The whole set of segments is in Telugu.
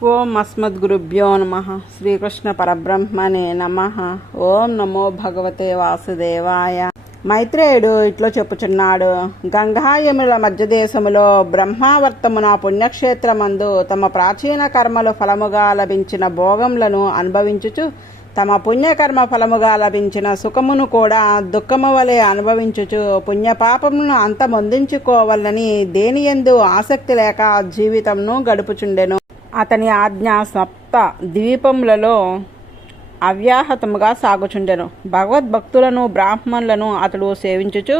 ఓం అస్మద్గురుభ్యో నమః. శ్రీకృష్ణ పరబ్రహ్మణే నమః. ఓం నమో భగవతే వాసుదేవాయ. మైత్రేయుడు ఇట్లో చెప్పుచున్నాడు. గంగాయముల మధ్యదేశములో బ్రహ్మావర్తమున పుణ్యక్షేత్రమందు తమ ప్రాచీన కర్మలు ఫలముగా లభించిన భోగములను అనుభవించుచు తమ పుణ్యకర్మ ఫలముగా లభించిన సుఖమును కూడా దుఃఖము వలె అనుభవించుచు పుణ్యపాపమును అంతమొందించుకోవాలని దేనియందు ఆసక్తి లేక జీవితంను గడుపుచుండెను. అతని ఆజ్ఞ సప్త ద్వీపములలో అవ్యాహతముగా సాగుచుండెను. భగవద్భక్తులను బ్రాహ్మణులను అతడు సేవించుచు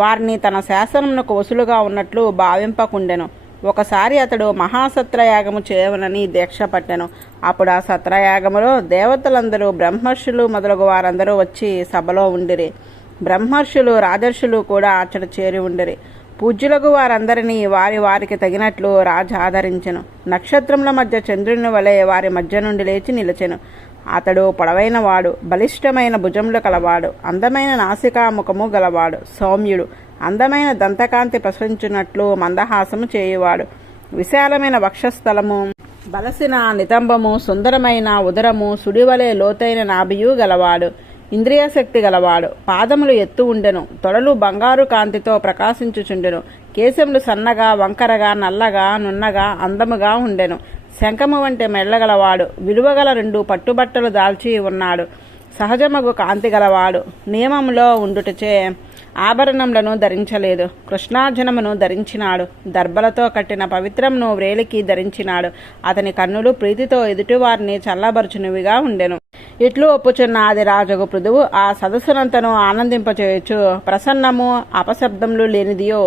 వారిని తన శాసనమునకు వసులుగా ఉన్నట్లు భావింపకుండెను. ఒకసారి అతడు మహాసత్రయాగము చేయవనని దీక్ష పట్టెను. అప్పుడు ఆ సత్రయాగములో దేవతలందరూ బ్రహ్మర్షులు మొదలగు వారందరూ వచ్చి సభలో ఉండిరి. బ్రహ్మర్షులు రాజర్షులు కూడా అచ్చట చేరి ఉండిరి. పూజ్యులకు వారందరినీ వారికి తగినట్లు రాజు ఆదరించెను. నక్షత్రముల మధ్య చంద్రుని వలె వారి మధ్య నుండి లేచి నిలిచెను. అతడు పొడవైన వాడు, బలిష్టమైన భుజములు కలవాడు, అందమైన నాసికాముఖము గలవాడు, సౌమ్యుడు, అందమైన దంతకాంతి ప్రసరించున్నట్లు మందహాసము చేయువాడు, విశాలమైన వక్షస్థలము, బలసిన నితంబము, సుందరమైన ఉదరము, సుడివలే లోతైన నాభియు గలవాడు, ఇంద్రియశక్తి గలవాడు, పాదములు ఎత్తు ఉండెను, తొడలు బంగారు కాంతితో ప్రకాశించుచుండెను, కేశములు సన్నగా వంకరగా నల్లగా నున్నగా అందముగా ఉండెను, శంఖము వంటి మెళ్ళగలవాడు, విలువగల 2 పట్టుబట్టలు దాల్చి ఉన్నాడు, సహజమగు కాంతి గలవాడు, నియమములో ఉండుటచే ఆభరణములను ధరించలేదు, కృష్ణార్జునమును ధరించినాడు, దర్భలతో కట్టిన పవిత్రమును వ్రేలికి ధరించినాడు, అతని కన్నులు ప్రీతితో ఎదుటివారిని చల్లబరుచునివిగా ఉండెను. ఇట్లు ఒప్పుచున్న ఆది రాజగు పృథువు ఆ సదస్సునంతను ఆనందింపచేయచ్చు. ప్రసన్నము అపశబ్దములు లేనిదియో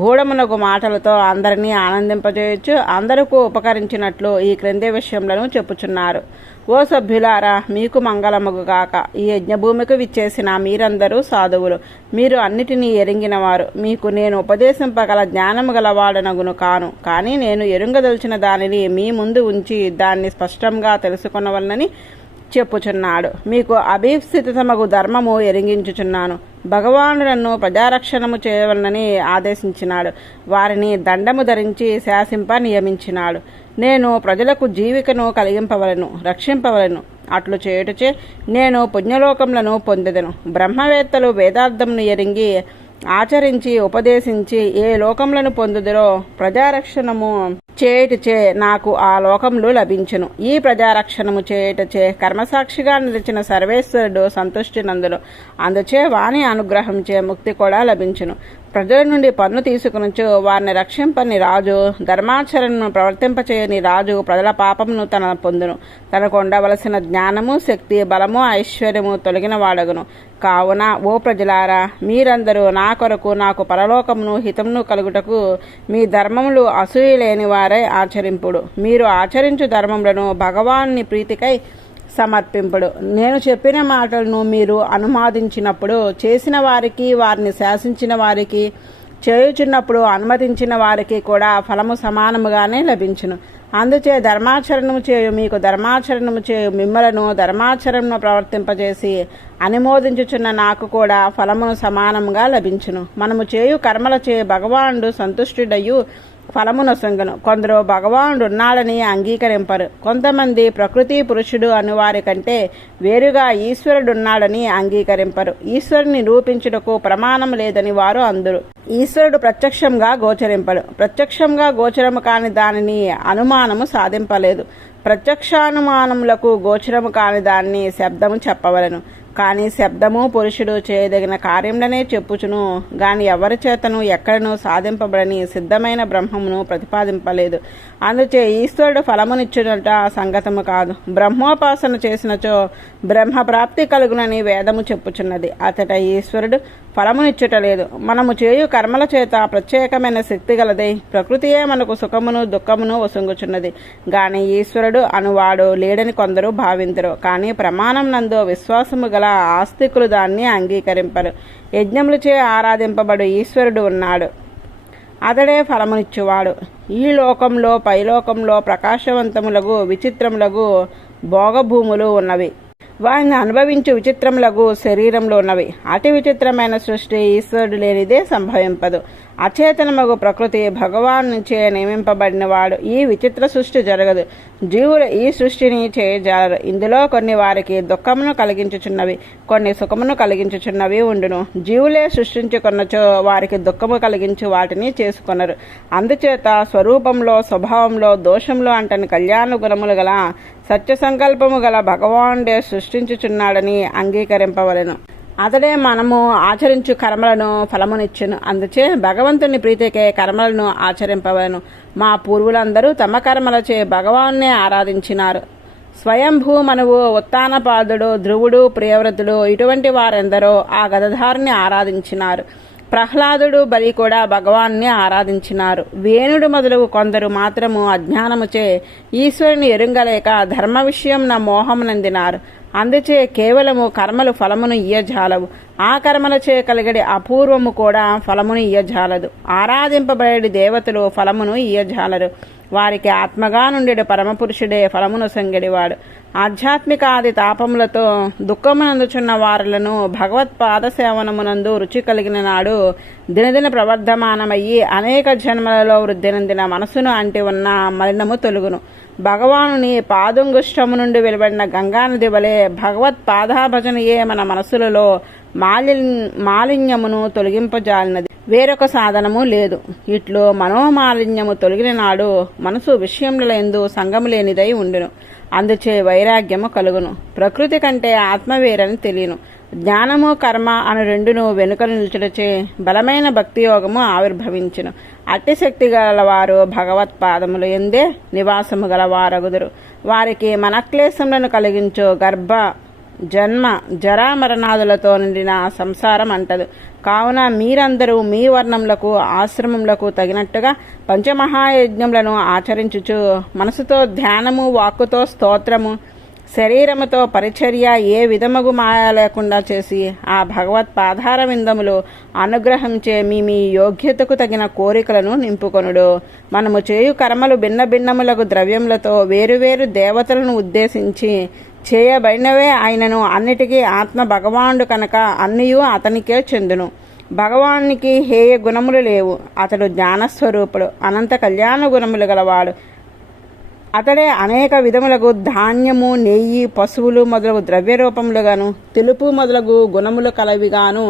గూఢమునగు మాటలతో అందరినీ ఆనందింపచేయచ్చు. అందరికీ ఉపకరించినట్లు ఈ క్రింది విషయములను చెప్పుచున్నారు. ఓ సభ్యులారా, మీకు మంగళముగు గాక. ఈ యజ్ఞభూమికి విచ్చేసిన మీరందరూ సాధువులు. మీరు అన్నిటినీ ఎరింగినవారు. మీకు నేను ఉపదేశింపగల జ్ఞానము గలవాడనగును కాను. కానీ నేను ఎరుంగదలిచిన దానిని మీ ముందు ఉంచి దాన్ని స్పష్టంగా తెలుసుకొనవలనని చెప్పుచున్నాడు. మీకు అభీప్సితమగు ధర్మము ఎరింగించుచున్నాను. భగవానుడు నన్ను ప్రజారక్షణము చేయవలనని ఆదేశించినాడు. వారిని దండము ధరించి శాసింప నియమించినాడు. నేను ప్రజలకు జీవికను కలిగింపవలను, రక్షింపవలను. అట్లు చేయుటచే నేను పుణ్యలోకములను పొందెదను. బ్రహ్మవేత్తలు వేదార్థమును ఎరింగి ఆచరించి ఉపదేశించి ఏ లోకములను పొందుదరో ప్రజారక్షణము చేయుటచే నాకు ఆ లోకములు లభించును. ఈ ప్రజారక్షణము చేయుటచే కర్మసాక్షిగా నిలిచిన సర్వేశ్వరుడు సంతుష్టి నందును. అందుచే వాణి అనుగ్రహంచే ముక్తి కూడా లభించును. ప్రజల నుండి పన్ను తీసుకునొచ్చు వారిని రక్షింపని రాజు, ధర్మాచరణను ప్రవర్తింపచేయని రాజు ప్రజల పాపమును తన పొందును. తనకు ఉండవలసిన జ్ఞానము, శక్తి, బలము, ఐశ్వర్యము తొలగిన వాడగును. కావున ఓ ప్రజలారా, మీరందరూ నా కొరకు నాకు పరలోకమును హితమును కలుగుటకు మీ ధర్మములు అసూయ లేని వారై ఆచరింపుడు. మీరు ఆచరించు ధర్మములను భగవానుని ప్రీతికై సమర్పింపుడు. నేను చెప్పిన మాటలను మీరు అనుమాదించినప్పుడు చేసిన వారికి, వారిని శాసించిన వారికి, చేయుచున్నప్పుడు అనుమతించిన వారికి కూడా ఫలము సమానముగానే లభించును. అందుచే ధర్మాచరణము చేయు మీకు ధర్మాచరణము చేయు మిమ్మలను ధర్మాచరణను ప్రవర్తింపజేసి అనుమోదించుచున్న నాకు కూడా ఫలమును సమానంగా లభించును. మనము చేయు కర్మలచే భగవానుడు సంతుష్టుడయ్యు ఫలమునొసంగను. కొందరు భగవానుడు ఉన్నాడని అంగీకరింపరు. కొంతమంది ప్రకృతి పురుషుడు అను వారి కంటే వేరుగా ఈశ్వరుడున్నాడని అంగీకరింపరు. ఈశ్వరుని రూపించుటకు ప్రమాణం లేదని వారు అందురు. ఈశ్వరుడు ప్రత్యక్షంగా గోచరింపడు. ప్రత్యక్షంగా గోచరము కాని దానిని అనుమానము సాధింపలేదు. ప్రత్యక్షానుమానములకు గోచరము కాని దాన్ని శబ్దము చెప్పవలను. కానీ శబ్దము పురుషుడు చేయదగిన కార్యములనే చెప్పుచును గాని ఎవరి చేతను ఎక్కడను సాధింపబడని సిద్ధమైన బ్రహ్మమును ప్రతిపాదింపలేదు. అందుచే ఈశ్వరుడు ఫలమునిచ్చుట సంగతము కాదు. బ్రహ్మోపాసన చేసినచో బ్రహ్మప్రాప్తి కలుగునని వేదము చెప్పుచున్నది. అతట ఈశ్వరుడు ఫలమునిచ్చుట లేదు. మనము చేయు కర్మల చేత ప్రత్యేకమైన శక్తి గలదై ప్రకృతియే మనకు సుఖమును దుఃఖమును వసంగుచున్నది గాని ఈశ్వరుడు అనువాడు లేడని కొందరు భావించరు. కానీ ప్రమాణం నందు విశ్వాసము గల ఆస్తికులు దాన్ని అంగీకరింపరు. యజ్ఞములచే ఆరాధింపబడు ఈశ్వరుడు ఉన్నాడు. అతడే ఫలమునిచ్చువాడు. ఈ లోకంలో పైలోకంలో ప్రకాశవంతములగు విచిత్రములగు భోగభూములు ఉన్నవి. వారిని అనుభవించు విచిత్రములగు శరీరంలో ఉన్నవి. అతి విచిత్రమైన సృష్టి ఈశ్వరుడు లేనిదే సంభవింపదు. అచేతనమగు ప్రకృతి భగవాన్ నుంచే నియమింపబడినవాడు. ఈ విచిత్ర సృష్టి జరగదు. జీవులు ఈ సృష్టిని చేయజాలరు. ఇందులో కొన్ని వారికి దుఃఖమును కలిగించుచున్నవి, కొన్ని సుఖమును కలిగించుచున్నవి ఉండును. జీవులే సృష్టించుకొన్నచో వారికి దుఃఖము కలిగించు వాటిని చేసుకొనరు. అందుచేత స్వరూపంలో, స్వభావంలో, దోషంలో అంటని కళ్యాణ గుణములు గల సత్య సంకల్పము గల భగవానుడే సృష్టించుచున్నాడని అంగీకరింపవలెను. అతడే మనము ఆచరించు కర్మలను ఫలమునిచ్చును. అందుచే భగవంతుని ప్రీతికే కర్మలను ఆచరింపవలను. మా పూర్వులందరూ తమ కర్మలచే భగవాన్నే ఆరాధించినారు. స్వయంభూ మనువు, ఉత్తానపాదుడు, ధ్రువుడు, ప్రియవ్రతుడు ఇటువంటి వారెందరో ఆ గదధారిని ఆరాధించినారు. ప్రహ్లాదుడు, బలి కూడా భగవాన్ని ఆరాధించినారు. వేణుడు మొదలగు కొందరు మాత్రము అజ్ఞానముచే ఈశ్వరుని ఎరుంగలేక ధర్మ విషయం నా మోహమునందినారు. అందుచే కేవలము కర్మలు ఫలమును ఇయ్యజాలవు. ఆ కర్మలచే కలిగడి అపూర్వము కూడా ఫలమును ఇయ్యజాలదు. ఆరాధింపబడేది దేవతలు ఫలమును ఇయ్యజాలరు. వారికి ఆత్మగా నుండి పరమపురుషుడే ఫలమును సంగడివాడు. ఆధ్యాత్మిక ఆది తాపములతో దుఃఖమునందుచున్న వారులను భగవత్పాద సేవనమునందు రుచి కలిగిన నాడు దినదిన ప్రవర్ధమానమయ్యి అనేక జన్మలలో వృద్ధినందిన మనసును అంటి ఉన్న మలినము తొలుగును. భగవానుని పాదుంగుష్టము నుండి వెలువడిన గంగానది వలె భగవత్పాదాభజనయే మన మనసులలో మాలిన్యమును తొలగింపజాలినది. వేరొక సాధనము లేదు. ఇట్లు మనోమాలిన్యము తొలగిన నాడు మనసు విషయముల యందు సంగము లేనిదై ఉండును. అందుచే వైరాగ్యము కలుగును. ప్రకృతి కంటే ఆత్మ వేరని తెలియను. జ్ఞానము, కర్మ అను రెండును వెనుక నిలుచుటచే బలమైన భక్తి యోగము ఆవిర్భవించును. అట్టి శక్తి గలవారు భగవత్పాదములు ఎందే నివాసము గలవారగుదురు. వారికి మనక్లేశములను కలిగించు గర్భ, జన్మ, జరా మరణాదులతో నిండిన సంసారం అంటదు. కావున మీరందరూ మీ వర్ణములకు, ఆశ్రమములకు తగినట్టుగా పంచమహాయజ్ఞములను ఆచరించుచు మనసుతో ధ్యానము, వాక్కుతో స్తోత్రము, శరీరముతో పరిచర్య ఏ విధముగు మాయ లేకుండా చేసి ఆ భగవత్పాదార విందములు అనుగ్రహించే మీ యోగ్యతకు తగిన కోరికలను నింపుకొనుడు. మనము చేయు కర్మలు భిన్న భిన్నములకు ద్రవ్యములతో వేరువేరు దేవతలను ఉద్దేశించి చేయబడినవే అయినను అన్నిటికీ ఆత్మ భగవానుడు కనుక అన్నియు అతనికే చెందును. భగవానికి హేయ గుణములు లేవు. అతడు జ్ఞానస్వరూపుడు, అనంత కళ్యాణ గుణములు గలవాడు. అతడే అనేక విధములకు ధాన్యము, నెయ్యి, పశువులు మొదలగు ద్రవ్య రూపములుగాను, తెలుపు మొదలగు గుణములు కలవిగాను,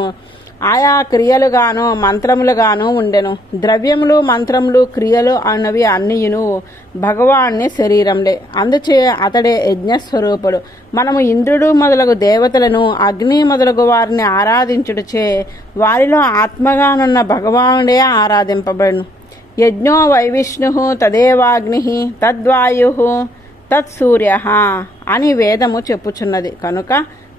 ఆయా క్రియలుగాను, మంత్రములుగాను ఉండెను. ద్రవ్యములు, మంత్రములు, క్రియలు అన్నవి అన్నియును భగవాన్ని శరీరంలే. అందుచే అతడే యజ్ఞస్వరూపుడు. మనము ఇంద్రుడు మొదలగు దేవతలను, అగ్ని మొదలగు వారిని ఆరాధించుటచే వారిలో ఆత్మగానున్న భగవానుడే ఆరాధింపబడును. యజ్ఞో వైవిష్ణు తదేవాగ్ని తద్వాయు తత్సూర్య అని వేదము చెప్పుచున్నది. కనుక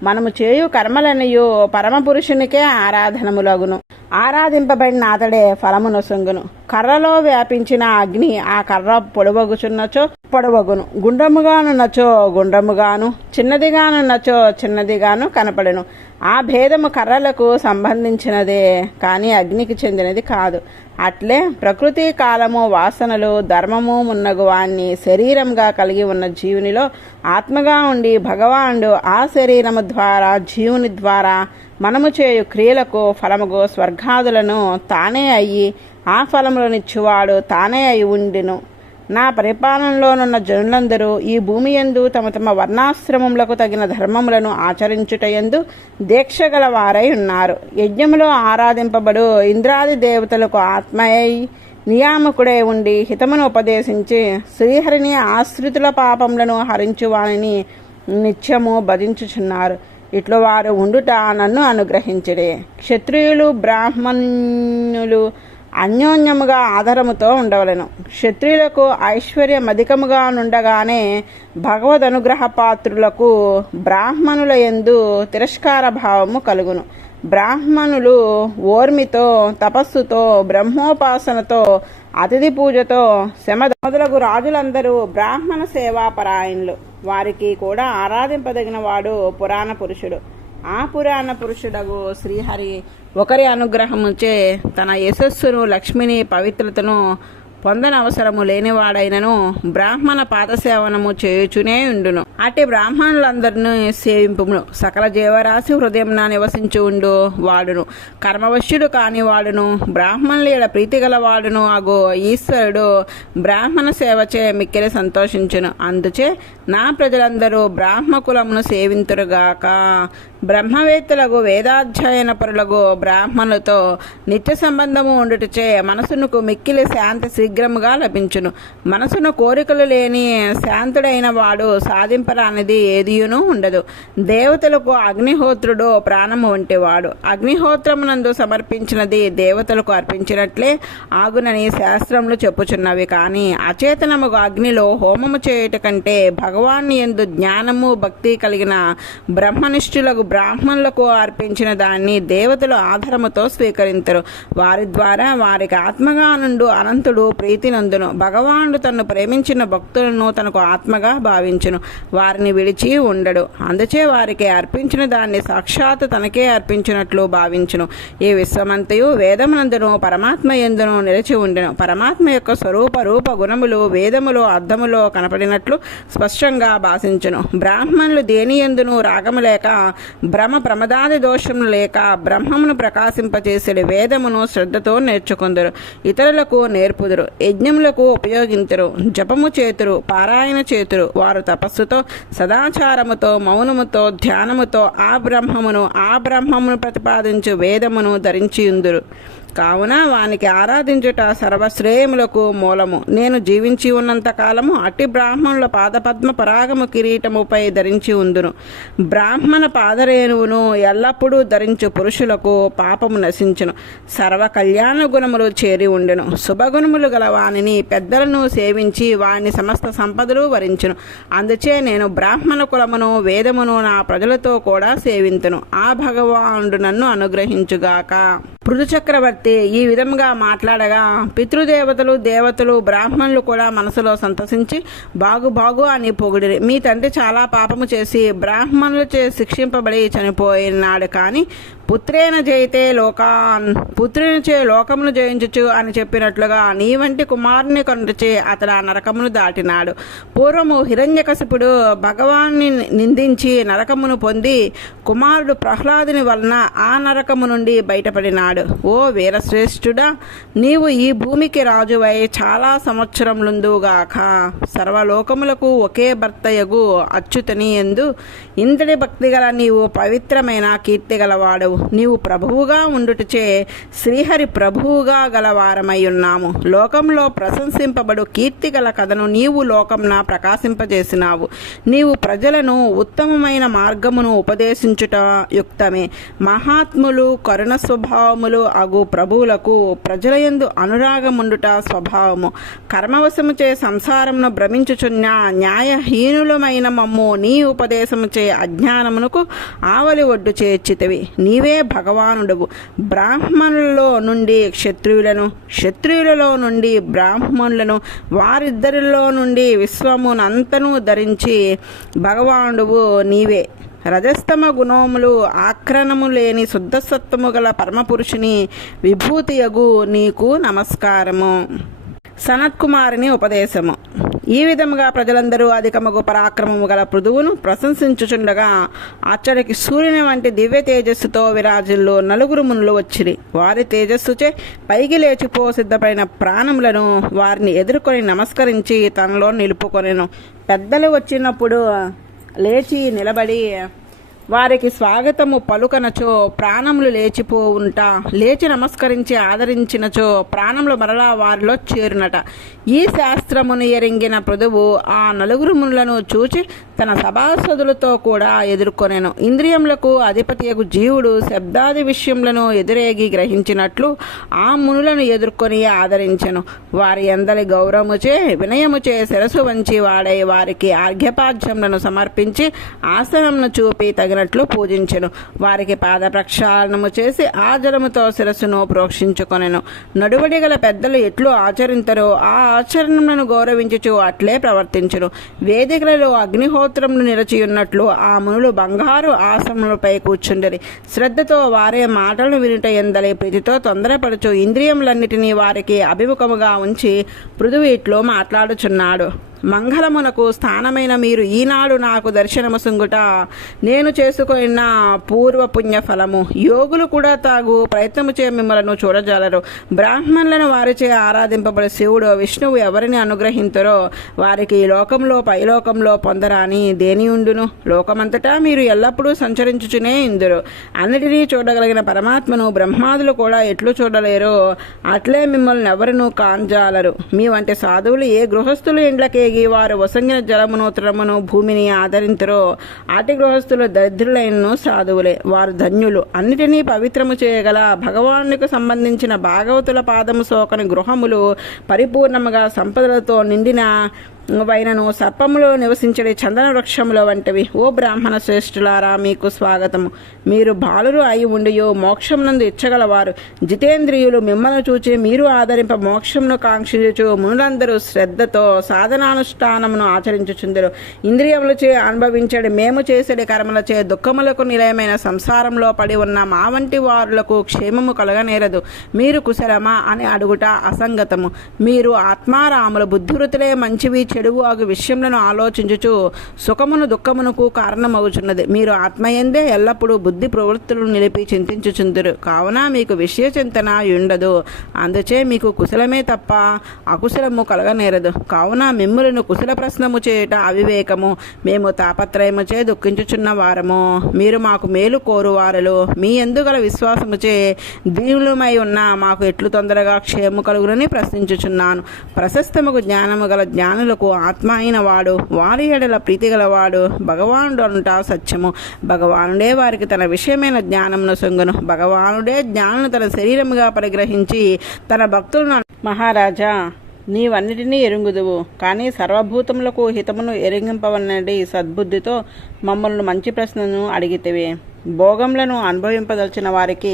మనము చేయు కర్మలనియు పరమపురుషునికే ఆరాధనములగును. ఆరాధింపబడిన అతడే ఫలమునొసంగును. కర్రలో వ్యాపించిన అగ్ని ఆ కర్ర పొడవగుచున్నచో పొడవగును, గుండ్రముగానున్నచో గుండ్రముగాను, చిన్నదిగానున్నచో చిన్నదిగాను కనపడెను. ఆ భేదము కర్రలకు సంబంధించినదే కాని అగ్నికి చెందినది కాదు. అట్లే ప్రకృతి, కాలము, వాసనలు, ధర్మము మున్నగు వాణ్ణి శరీరంగా కలిగి ఉన్న జీవునిలో ఆత్మగా ఉండి భగవానుడు ఆ శరీరము ద్వారా జీవుని ద్వారా మనము చేయు క్రియలకు ఫలముగు స్వర్గాదులను తానే అయ్యి ఆ ఫలములనిచ్చువాడు తానే అయి ఉండిను. నా పరిపాలనలోనున్న జనులందరూ ఈ భూమి యందు తమ తమ వర్ణాశ్రమములకు తగిన ధర్మములను ఆచరించుటయందు దీక్ష గల వారై ఉన్నారు. యజ్ఞములో ఆరాధింపబడు ఇంద్రాది దేవతలకు ఆత్మయై నియామకుడై ఉండి హితమును ఉపదేశించి శ్రీహరిని ఆశ్రితుల పాపములను హరించువాని నిత్యము భజించుచున్నారు. ఇట్లు వారు ఉండుట నన్ను అనుగ్రహించడే. క్షత్రియులు, బ్రాహ్మణులు అన్యోన్యముగా ఆధారముతో ఉండవలను. క్షత్రియులకు ఐశ్వర్యం అధికముగా నుండగానే భగవద్ అనుగ్రహ పాత్రులకు బ్రాహ్మణుల యందు తిరస్కార భావము కలుగును. బ్రాహ్మణులు ఓర్మితో, తపస్సుతో, బ్రహ్మోపాసనతో, అతిథి పూజతో శమ మొదలగు రాజులందరూ బ్రాహ్మణ సేవాపరాయణులు. వారికి కూడా ఆరాధింపదగిన వాడు పురాణ పురుషుడు. ఆ పురాణ పురుషుడగు శ్రీహరి ఒకరి అనుగ్రహముచే తన యశస్సును, లక్ష్మిని, పవిత్రతను పొందనవసరము లేనివాడైనను బ్రాహ్మణ పాదసేవనము చేయుచునే ఉండును. అట్టి బ్రాహ్మణులందరినీ సేవింపును. సకల జీవరాశి హృదయంన నివసించి ఉండు వాడును, కర్మవశ్యుడు కాని వాడును, బ్రాహ్మణుల ప్రీతి గలవాడును అగు ఈశ్వరుడు బ్రాహ్మణ సేవచే మిక్కిలి సంతోషించును. అందుచే నా ప్రజలందరూ బ్రాహ్మ కులమును సేవింతురుగాక. బ్రహ్మవేత్తలకు వేదాధ్యయన పరులకు బ్రాహ్మణులతో నిత్య సంబంధము ఉండుటచే మనసునకు మిక్కిలి శాంతి శీఘ్రముగా లభించును. మనసును కోరికలు లేని శాంతుడైన వాడు సాధింపరానిది ఏదియును ఉండదు. దేవతలకు అగ్నిహోత్రుడు ప్రాణము వంటివాడు. అగ్నిహోత్రమునందు సమర్పించినది దేవతలకు అర్పించినట్లే ఆగునని శాస్త్రములు చెప్పుచున్నవి. కానీ అచేతనముగా అగ్నిలో హోమము చేయుట కంటే భగవాన్ యందు జ్ఞానము భక్తి కలిగిన బ్రహ్మనిష్ఠులకు బ్రాహ్మణులకు అర్పించిన దాన్ని దేవతలు ఆధారముతో స్వీకరించరు. వారి ద్వారా వారికి ఆత్మగా నుండు అనంతుడు ప్రీతి నందును. భగవానుడు తను ప్రేమించిన భక్తులను తనకు ఆత్మగా భావించును, వారిని విడిచి ఉండడు. అందుచే వారికి అర్పించిన దాన్ని సాక్షాత్ తనకే అర్పించినట్లు భావించును. ఈ విశ్వమంతయు వేదమునందును పరమాత్మ యందును నిలిచి ఉండెను. పరమాత్మ యొక్క స్వరూప రూప గుణములు వేదములో అర్థములో కనపడినట్లు స్పష్టంగా భాషించును. బ్రాహ్మణులు దేని యందును రాగము లేక భ్రమ ప్రమదాది దోషములు లేక బ్రహ్మమును ప్రకాశింపచేసే వేదమును శ్రద్ధతో నేర్చుకుందరు, ఇతరులకు నేర్పుదురు, యజ్ఞములకు ఉపయోగింతురు, జపము చేతురు, పారాయణ చేతురు. వారు తపస్సుతో సదాచారముతో మౌనముతో ధ్యానముతో ఆ బ్రహ్మమును ప్రతిపాదించు వేదమును ధరించియుందురు. కావున వానికి ఆరాధించుట సర్వశ్రేయములకు మూలము. నేను జీవించి ఉన్నంత కాలము అట్టి బ్రాహ్మణుల పాదపద్మ పరాగము కిరీటముపై ధరించి ఉందును. బ్రాహ్మణ పాదరేణువును ఎల్లప్పుడూ ధరించు పురుషులకు పాపము నశించును, సర్వ కళ్యాణ గుణములు చేరి ఉండును. శుభగుణములు గల వానిని పెద్దలను సేవించి వాని సమస్త సంపదలు వరించును. అందుచే నేను బ్రాహ్మణ కులమును వేదమును నా ప్రజలతో కూడా సేవింతును. ఆ భగవానుడు నన్ను అనుగ్రహించుగాక. పృథు చక్రవర్తి ఈ విధంగా మాట్లాడగా పితృదేవతలు దేవతలు బ్రాహ్మణులు కూడా మనసులో సంతసించి బాగు అని పొగిడిరి. మీ తండ్రి చాలా పాపము చేసి బ్రాహ్మణులచే శిక్షింపబడి చనిపోయినాడు. కానీ పుత్రేణ జయితే పుత్రునిచే లోకమును జయించుచు అని చెప్పినట్లుగా నీ వంటి కుమారుని కనుచే అతడు ఆ నరకమును దాటినాడు. పూర్వము హిరణ్యకశిపుడు భగవాన్ని నిందించి నరకమును పొంది కుమారుడు ప్రహ్లాదుని వలన ఆ నరకము నుండి బయటపడినాడు. ఓ వీరశ్రేష్ఠుడా, నీవు ఈ భూమికి రాజువై చాలా సంవత్సరములుందుగాక. సర్వలోకములకు ఒకే భర్తయగు అచ్యుతని యందు ఇంతటి భక్తి గల నీవు పవిత్రమైన కీర్తి గలవాడవు. నీవు ప్రభువుగా ఉండుటచే శ్రీహరి ప్రభువుగా గలవారమై ఉన్నాము. లోకంలో ప్రశంసింపబడు కీర్తి గల కథను నీవు లోకంన ప్రకాశింపజేసినావు. నీవు ప్రజలను ఉత్తమమైన మార్గమును ఉపదేశించుట యుక్తమే. మహాత్ములు కరుణ స్వభావములు అగు ప్రభువులకు ప్రజలయందు అనురాగముండుట స్వభావము. కర్మవశముచే సంసారమును భ్రమించుచున్న న్యాయహీనులమైన మమ్ము నీ ఉపదేశముచే అజ్ఞానమునకు ఆవలి ఒడ్డు చేర్చితివి. నీవే భగవానుడవు. బ్రాహ్మణులలో నుండి క్షత్రియులను, క్షత్రియులలో నుండి బ్రాహ్మణులను, వారిద్దరిలో నుండి విశ్వమునంతను ధరించి భగవానుడువు నీవే. రజస్తమ గుణములు ఆక్రమము లేని శుద్ధసత్వము గల పరమపురుషుని విభూతియగు నీకు నమస్కారము. సనత్కుమారుని ఉపదేశము. ఈ విధముగా ప్రజలందరూ అధికమగు పరాక్రమము గల పృథువును ప్రశంసించుచుండగా అచ్చడికి సూర్యుని వంటి దివ్య తేజస్సుతో విరాజిల్లు నలుగురు మునులు వచ్చిరి. వారి తేజస్సుచే పైకి లేచిపో సిద్ధపడిన ప్రాణములను వారిని ఎదుర్కొని నమస్కరించి తనలో నిలుపుకొనెను. పెద్దలు వచ్చినప్పుడు లేచి నిలబడి వారికి స్వాగతము పలుకనచో ప్రాణములు లేచిపోవుంట, లేచి నమస్కరించి ఆదరించినచో ప్రాణములు మరలా వారిలో చేరునట. ఈ శాస్త్రమును ఎరింగిన పృథువు ఆ నలుగురు మునులను చూచి తన సభాసదులతో కూడా ఎదుర్కొనెను. ఇంద్రియములకు అధిపతియగు జీవుడు శబ్దాది విషయములను ఎదురేగి గ్రహించినట్లు ఆ మునులను ఎదుర్కొని ఆదరించెను. వారి అందరి గౌరవముచే వినయముచే శిరసు వంచి వాడై వారికి ఆర్ఘ్యపాద్యములను సమర్పించి ఆసనమును చూపి తగినట్లు పూజించెను. వారికి పాద ప్రక్షాళనము చేసి ఆ జలముతో శిరస్సును ప్రోక్షించుకొనెను. నడువడి గల పెద్దలు ఎట్లు ఆచరింతరో ఆ ఆచరణలను గౌరవించుచు అట్లే ప్రవర్తించును. వేదికలలో అగ్నిహోత్ర అగ్నిహోత్రమును నిరచియున్నట్లు ఆ మునులు బంగారు ఆసనములపై కూర్చుండరి. శ్రద్ధతో వారే మాటలను వినుట ఎందలి ప్రీతితో తొందరపడుచు ఇంద్రియములన్నిటినీ వారికి అభిముఖముగా ఉంచి పృథువు ఇట్లు మాట్లాడుచున్నాడు. మంగళమునకు స్థానమైన మీరు ఈనాడు నాకు దర్శనము సుంగుట నేను చేసుకున్న పూర్వ పుణ్య ఫలము. యోగులు కూడా తాగు ప్రయత్నము చే మిమ్మలను చూడజాలరు. బ్రాహ్మణులను వారిచే ఆరాధింపబడే శివుడు విష్ణువు ఎవరిని అనుగ్రహించరో వారికి ఈ లోకంలో పైలోకంలో పొందరాని దేని ఉండును. లోకమంతటా మీరు ఎల్లప్పుడూ సంచరించుచునే ఇందురు. అన్నిటినీ చూడగలిగిన పరమాత్మను బ్రహ్మాదులు కూడా ఎట్లు చూడలేరో అట్లే మిమ్మల్ని ఎవరినూ కాంజాలరు. మీ వంటి సాధువులు ఏ గృహస్థులు ఇండ్లకే వారు వసంగిన జలమును తృణమును భూమిని ఆదరించరో ఆటి గృహస్థులు దరిద్రులైన సాధువులే. వారు ధన్యులు. అన్నిటినీ పవిత్రము చేయగల భగవానునికి సంబంధించిన భాగవతుల పాదము సోకని గృహములు పరిపూర్ణముగా సంపదలతో నిండిన వైనను సర్పములో నివసించే చందన వృక్షముల వంటివి. ఓ బ్రాహ్మణ శ్రేష్ఠులారా, మీకు స్వాగతము. మీరు బాలురు అయి ఉండియో మోక్షమునందు ఇచ్చగలవారు. జితేంద్రియులు మిమ్మల్ని చూచి మీరు ఆదరింప మోక్షమును కాంక్షించు మునులందరూ శ్రద్ధతో సాధనానుష్ఠానమును ఆచరించుచుందరు. ఇంద్రియములచే అనుభవించడి మేము చేసేది కర్మలచే దుఃఖములకు నిలయమైన సంసారంలో పడి ఉన్న మా వంటి వారులకు క్షేమము కలగనేరదు. మీరు కుశలమా అని అడుగుట అసంగతము. మీరు ఆత్మారాముల బుద్ధివృతులే మంచివి చెడువు ఆగు విషయములను ఆలోచించుచు సుఖమును దుఃఖమునకు కారణమవుచున్నది. మీరు ఆత్మయందే ఎల్లప్పుడూ బుద్ధి ప్రవృత్తులను నిలిపి చింతించుచుందురు. కావున మీకు విషయ చింతన ఉండదు. అందుచే మీకు కుశలమే తప్ప అకుశలము కలగనేరదు. కావున మిమ్ములను కుశల ప్రశ్నము చేయుట అవివేకము. మేము తాపత్రయముచే దుఃఖించుచున్న వారము. మీరు మాకు మేలు కోరువారలు. మీ ఎందుగల విశ్వాసముచే దీనులమై ఉన్న మాకు ఎట్లు తొందరగా క్షేము కలుగునని ప్రశ్నించుచున్నాను. ప్రశస్తముకు జ్ఞానము గల జ్ఞానులకు ఆత్మ అయిన వాడు వారి ఎడల ప్రీతి గలవాడు భగవానుడు అనుట సత్యము. భగవానుడే వారికి తన విషయమైన జ్ఞానమును సొంగును. భగవానుడే జ్ఞానును తన శరీరముగా పరిగ్రహించి తన భక్తులను మహారాజా, నీవన్నిటినీ ఎరుగుదువు, కానీ సర్వభూతములకు హితమును ఎరిగింపవన్నది సద్బుద్ధితో మమ్మల్ని మంచి ప్రశ్నను అడిగితివి. భోగములను అనుభవింపదలిచిన వారికి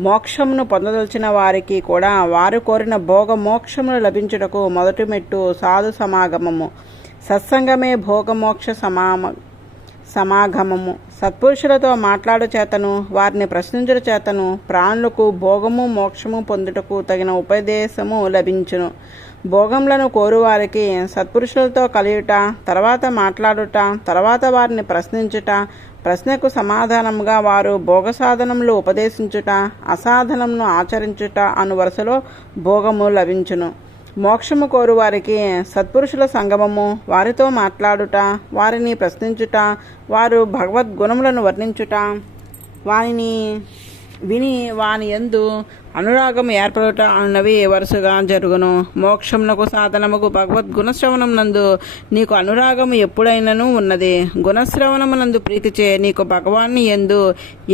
మోక్షమును పొందదలిచిన వారికి కూడా వారు కోరిన భోగ మోక్షములు లభించుటకు మొదటి మెట్టు సాధు సమాగమము. సత్సంగమే భోగమోక్ష సమాగమము. సత్పురుషులతో మాట్లాడు చేతను వారిని ప్రశ్నించుట చేతను ప్రాణులకు భోగము మోక్షము పొందుటకు తగిన ఉపదేశము లభించును. భోగములను కోరువారికి సత్పురుషులతో కలియుట, తర్వాత మాట్లాడుట, తర్వాత వారిని ప్రశ్నించుట, ప్రశ్నకు సమాధానముగా వారు భోగ సాధనములు ఉపదేశించుట, అసాధనమును ఆచరించుట అను వరుసలో భోగము లభించును. మోక్షము కోరువారికి సత్పురుషుల సంగమము, వారితో మాట్లాడుట, వారిని ప్రశ్నించుట, వారు భగవద్గుణములను వర్ణించుట, వారిని విని వాని యందు అనురాగం ఏర్పడుట అన్నవి వరుసగా జరుగును. మోక్షమునకు సాధనముకు భగవద్గుణశ్రవణమునందు నీకు అనురాగము ఎప్పుడైనను ఉన్నది. గుణశ్రవణమునందు ప్రీతిచే నీకు భగవాన్ని యందు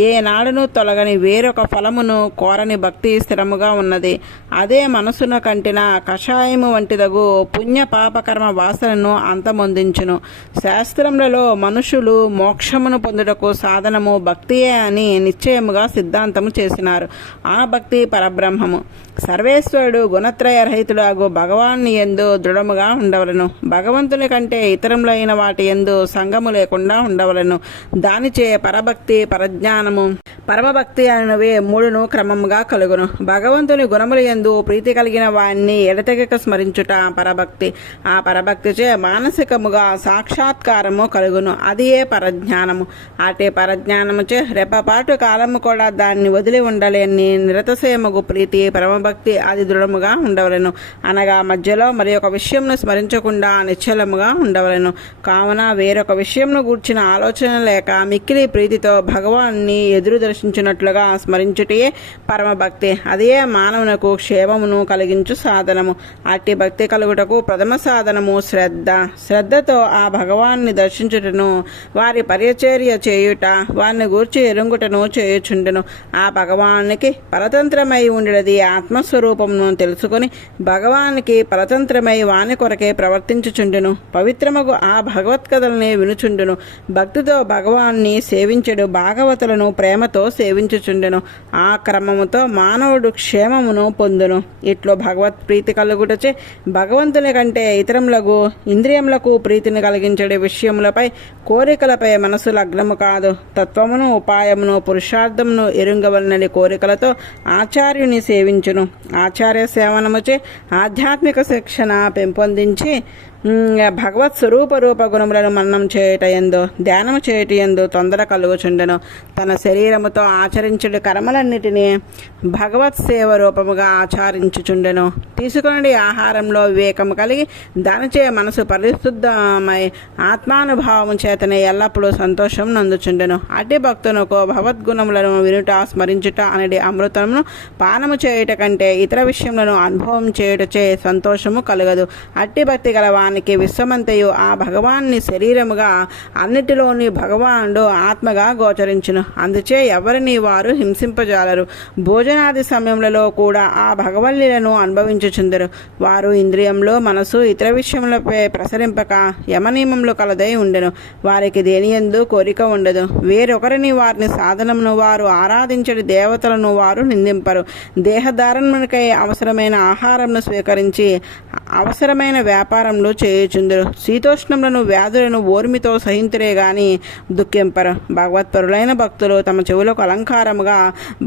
ఏ నాడును తొలగని వేరొక ఫలమును కోరని భక్తి స్థిరముగా ఉన్నది. అదే మనసున కంటిన కషాయము వంటిదగు పుణ్య పాపకర్మ వాసనను అంతమొందించును. శాస్త్రములలో మనుషులు మోక్షమును పొందుటకు సాధనము భక్తియే అని నిశ్చయముగా సిద్ధాంతము చేసినారు. ఆ భక్తి పరబ్రహ్మము. సర్వేశ్వరుడు గుణత్రయరహితుడు భగవాన్ని యందు దృఢముగా ఉండవలను. భగవంతుని కంటే ఇతరములైన వాటి యందు సంగము లేకుండా ఉండవలను. దానిచే పరభక్తి, పరజ్ఞానము, పరమభక్తి అనేవి మూడును క్రమముగా కలుగును. భగవంతుని గుణముల యందు ప్రీతి కలిగిన వారిని ఎడతెగక స్మరించుట పరభక్తి. ఆ పరభక్తిచే మానసికముగా సాక్షాత్కారము కలుగును. అది ఏ పరజ్ఞానము. అటే పరజ్ఞానముచే రెప్పపాటు కాలము కూడా దాన్ని వదిలి ఉండలేని నిరతసేమగు ప్రీతి పరమభక్తి అది దృఢముగా ఉండవలను. అనగా మధ్యలో మరి ఒక విషయంను స్మరించకుండా నిశ్చలముగా ఉండవలను. కావున వేరొక విషయంను గూర్చిన ఆలోచన లేక మిక్కిలి ప్రీతితో భగవాన్ని ఎదురు దర్శించినట్లుగా స్మరించుటే పరమభక్తి. అదే మానవునకు క్షేమమును కలిగించు సాధనము. అట్టి భక్తి కలుగుటకు ప్రథమ సాధనము శ్రద్ధ. శ్రద్ధతో ఆ భగవాన్ని దర్శించుటను, వారి పరిచర్య చేయుట, వారిని గూర్చి ఎరుంగుటను చేయుచుండును. ఆ భగవానికి పరతంత్ర పవిత్రమై ఉండేది ఆత్మస్వరూపమును తెలుసుకొని భగవానికి పరతంత్రమై వాని కొరకే ప్రవర్తించుచుండెను. పవిత్రమగు ఆ భగవత్కథల్ని వినుచుండెను. భక్తితో భగవాన్ని సేవించెడు. భాగవతులను ప్రేమతో సేవించుచుండెను. ఆ క్రమముతో మానవుడు క్షేమమును పొందును. ఇట్లో భగవత్ ప్రీతి కలుగుటచే భగవంతుని కంటే ఇతరములకు ఇంద్రియములకు ప్రీతిని కలిగించే విషయములపై కోరికలపై మనసు లగ్నము కాదు. తత్వమును ఉపాయమును పురుషార్థమును ఎరుంగవలనని కోరికలతో ఆచార్యుని సేవించును. ఆచార్య సేవనముచే ఆధ్యాత్మిక శిక్షణ పెంపొందించి భగవత్ స్వరూప రూప గుణములను మననం చేయటయందు ధ్యానము చేయటయందు తొందర కలుగుచుండెను. తన శరీరముతో ఆచరించుడు కర్మలన్నిటినీ భగవత్ సేవ రూపముగా ఆచరించుచుండెను. తీసుకుని ఆహారంలో వివేకము కలిగి దానిచే మనసు పరిశుద్ధమై ఆత్మానుభావము చేతనే ఎల్లప్పుడూ సంతోషం నందుచుండెను. అట్టి భక్తునకు భగవద్గుణములను వినుట స్మరించుట అనేది అమృతమును పానము చేయుట కంటే ఇతర విషయములను అనుభవం చేయుటచే సంతోషము కలగదు. అట్టి భక్తి గల విశ్వమంతయు ఆ భగవాన్ని శరీరముగా అన్నిటిలోని భగవానుడు ఆత్మగా గోచరించును. అందుచే ఎవరిని వారు హింసింపజాలరు. భోజనాది సమయములలో కూడా ఆ భగవల్లీలను అనుభవించుచుందరు. వారు ఇంద్రియంలో మనసు ఇతర విషయములపై ప్రసరింపక యమనియమంలో కలదై ఉండెను. వారికి దేనియందు కోరిక ఉండదు. వేరొకరిని వారిని సాధనమును వారు ఆరాధించడి దేవతలను వారు నిందింపరు. దేహధారణమునకై అవసరమైన ఆహారంను స్వీకరించి అవసరమైన వ్యాపారంలో చేయుచుందరు. శీతోష్ణములను వ్యాధులను ఓర్మితో సహింతురే గాని దుఃఖింపరు. భగవత్పరులైన భక్తులు తమ చెవులకు అలంకారముగా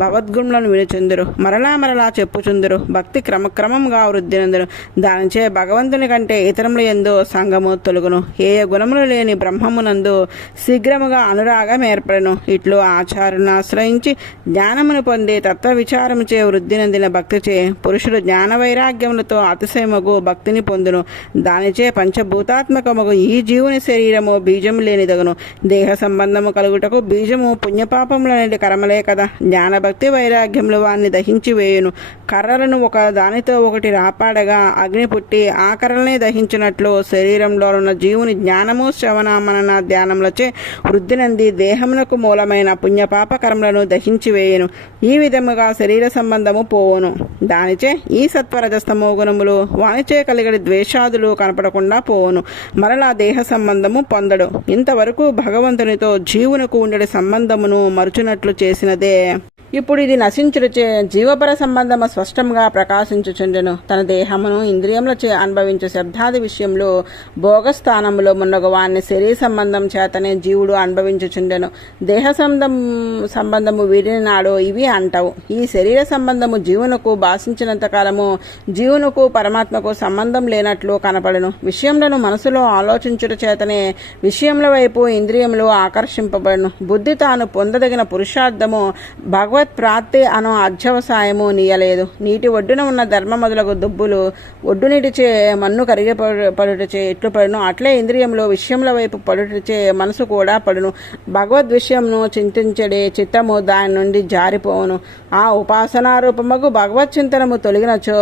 భగవద్గుణములను వినుచుందరు. మరలా చెప్పుచుందరు. భక్తి క్రమక్రమంగా వృద్ధినందురు. దానిచే భగవంతుని కంటే ఇతరముల యందు సంగము తొలుగును. ఏ గుణములు లేని బ్రహ్మమునందు శీఘ్రముగా అనురాగం ఏర్పడను. ఇట్లు ఆచార్యులను ఆశ్రయించి జ్ఞానమును పొంది తత్వ విచారముచే వృద్ధినందిన భక్తిచే పురుషుడు జ్ఞాన వైరాగ్యములతో అతిశయమగు భక్తిని పొందును. దానిచే పంచభూతాత్మకముగు ఈ జీవుని శరీరము బీజము లేనిదగును. దేహ సంబంధము కలుగుటకు బీజము పుణ్యపాపములనేది కర్మలే కదా. జ్ఞానభక్తి వైరాగ్యములు వారిని దహించి వేయును. కర్రలను ఒక దానితో ఒకటి రాపాడగా అగ్ని పుట్టి ఆ కర్రలనే దహించినట్లు శరీరంలో ఉన్న జీవుని జ్ఞానము శ్రవణ మనన ధ్యానములచే వృద్ధినంది దేహమునకు మూలమైన పుణ్యపాప కర్మలను దహించి వేయును. ఈ విధముగా శరీర సంబంధము పోవును. దానిచే ఈ సత్వరజస్తమో గుణములు వానిచే కలిగడి ద్వేషాదులు కనపడకుండా పోవును. మరలా దేహ సంబంధము పొందడు. ఇంతవరకు భగవంతునితో జీవునకు ఉండేది సంబంధమును మరుచునట్లు చేసినదే ఇప్పుడు ఇది నశించుటచే జీవపర సంబంధము స్పష్టంగా ప్రకాశించుచుండెను. తన దేహమును ఇంద్రియములచే అనుభవించే శబ్దాది విషయంలో భోగస్థానములో మున్నగు వాణ్ణి శరీర సంబంధం చేతనే జీవుడు అనుభవించుచుండెను. దేహ సంబంధము వీడిన నాడు ఇవి అంటావు. ఈ శరీర సంబంధము జీవునకు భాషించినంత కాలము జీవునకు పరమాత్మకు సంబంధం లేనట్లు కనపడను. విషయములను మనసులో ఆలోచించుట చేతనే విషయముల వైపు ఇంద్రియములు ఆకర్షింపబడును. బుద్ధి తాను పొందదగిన పురుషార్థము భగవత్ ప్రాప్తి అను అధ్యవసాయము నీయలేదు. నీటి ఒడ్డున ఉన్న ధర్మ మొదలగు దుబ్బులు ఒడ్డు నీటిచే మన్ను కరిగి పడుటచే ఎట్లు పడును అట్లే ఇంద్రియములు విషయముల వైపు పడుటచే మనసు కూడా పడును. భగవద్ విషయమును చింతించడే చిత్తము దాని నుండి జారిపోవును. ఆ ఉపాసనారూపముగు భగవత్ చింతనము తొలగినచో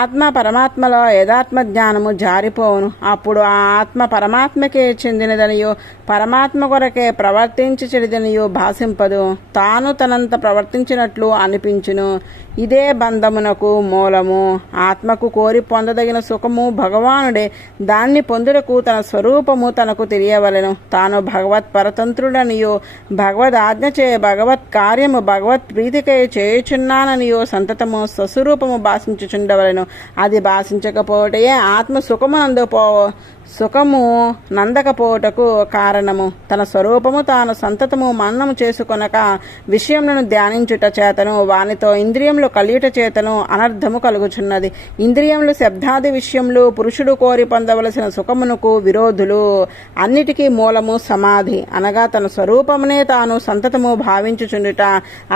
ఆత్మ పరమాత్మలో యథాత్మ జ్ఞానము జారిపోవును. అప్పుడు ఆ ఆత్మ పరమాత్మకే చెందినదనియో పరమాత్మ కొరకే ప్రవర్తించి చెడిదనియో భాషింపదు. తాను తనంత ప్రవర్తించినట్లు అనిపించును. ఇదే బంధమునకు మూలము. ఆత్మకు కోరి పొందదగిన సుఖము భగవానుడే. దాన్ని పొందుటకు తన స్వరూపము తనకు తెలియవలెను. తాను భగవత్ పరతంత్రుడనియో భగవద్ ఆజ్ఞచే భగవత్ కార్యము భగవత్ ప్రీతికై చేయుచున్నాననియో సంతతము స్వస్వరూపము భాషించుచుండవలెను. అది భాషించకపోవటయే ఆత్మ సుఖము నందకపోవటకు కారణము. తన స్వరూపము తాను సంతతము మన్నము చేసుకొనక విషయములను ధ్యానించుట చేతను వానితో ఇంద్రియములు కలియుట చేతను అనర్థము కలుగుచున్నది. ఇంద్రియములు శబ్దాది విషయములు పురుషుడు కోరి పొందవలసిన సుఖమునకు విరోధులు. అన్నిటికీ మూలము సమాధి అనగా తన స్వరూపమునే తాను సంతతము భావించుచుండుట.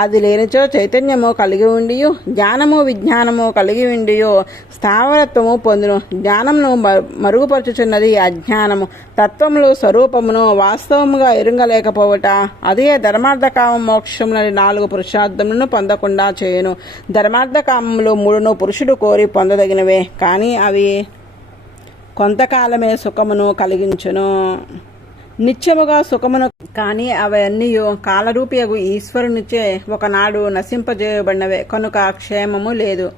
అది లేనిచో చైతన్యము కలిగి ఉండియు జ్ఞానము విజ్ఞానము కలిగి ఉండియో స్థావరత్వము పొందును. జ్ఞానమును మరుగుపరచుచున్నది అజ్ఞానము. తత్వములు స్వరూపమును వాస్తవముగా ఎరుంగలేకపోవట అదే ధర్మార్థ కామ మోక్షములని 4 పురుషార్థములను పొందకుండా చేయును. ధర్మార్థ కామములు 3 పురుషుడు కోరి పొందదగినవే, కానీ అవి కొంతకాలమే సుఖమును కలిగించును. నిత్యముగా సుఖమును కానీ అవన్నీ కాలరూపియగు ఈశ్వరునిచే ఒకనాడు నశింపజేయబడినవే కనుక క్షేమము లేదు,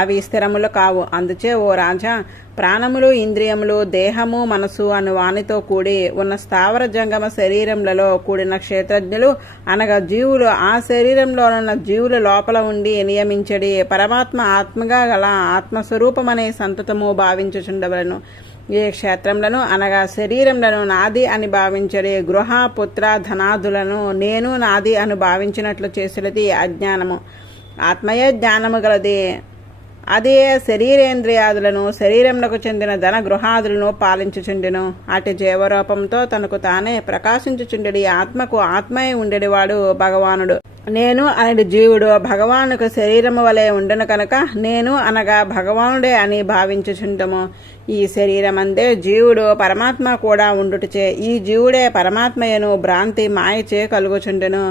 అవి స్థిరములు కావు. అందుచే ఓ రాజా, ప్రాణములు, ఇంద్రియములు, దేహము, మనసు అను వానితో కూడి ఉన్న స్థావర జంగమ శరీరములలో కూడిన క్షేత్రజ్ఞులు అనగా జీవులు ఆ శరీరంలోనున్న జీవుల లోపల ఉండి నియమించడి పరమాత్మ ఆత్మగా గల ఆత్మస్వరూపమనే సంతతము భావించుచుండవలను. ఏ క్షేత్రములను అనగా శరీరములను నాది అని భావించడి గృహ, పుత్ర, ధనాదులను నేను నాది అని భావించినట్లు చేసినది అజ్ఞానము. ఆత్మయే జ్ఞానము గలది. అదే శరీరేంద్రియాదులను, శరీరములకు చెందిన ధన గృహాదులను పాలించుచుండెను. అటు జీవరూపంతో తనకు తానే ప్రకాశించుచుండెడి ఆత్మకు ఆత్మయే ఉండేవాడు భగవానుడు. నేను అనేది జీవుడు భగవానుకు శరీరము వలె ఉండను కనుక నేను అనగా భగవానుడే అని భావించుచుండము. ఈ శరీరమందే జీవుడు పరమాత్మ కూడా ఉండుటచే ఈ జీవుడే పరమాత్మయను భ్రాంతి మాయచే కలుగుచుండెను.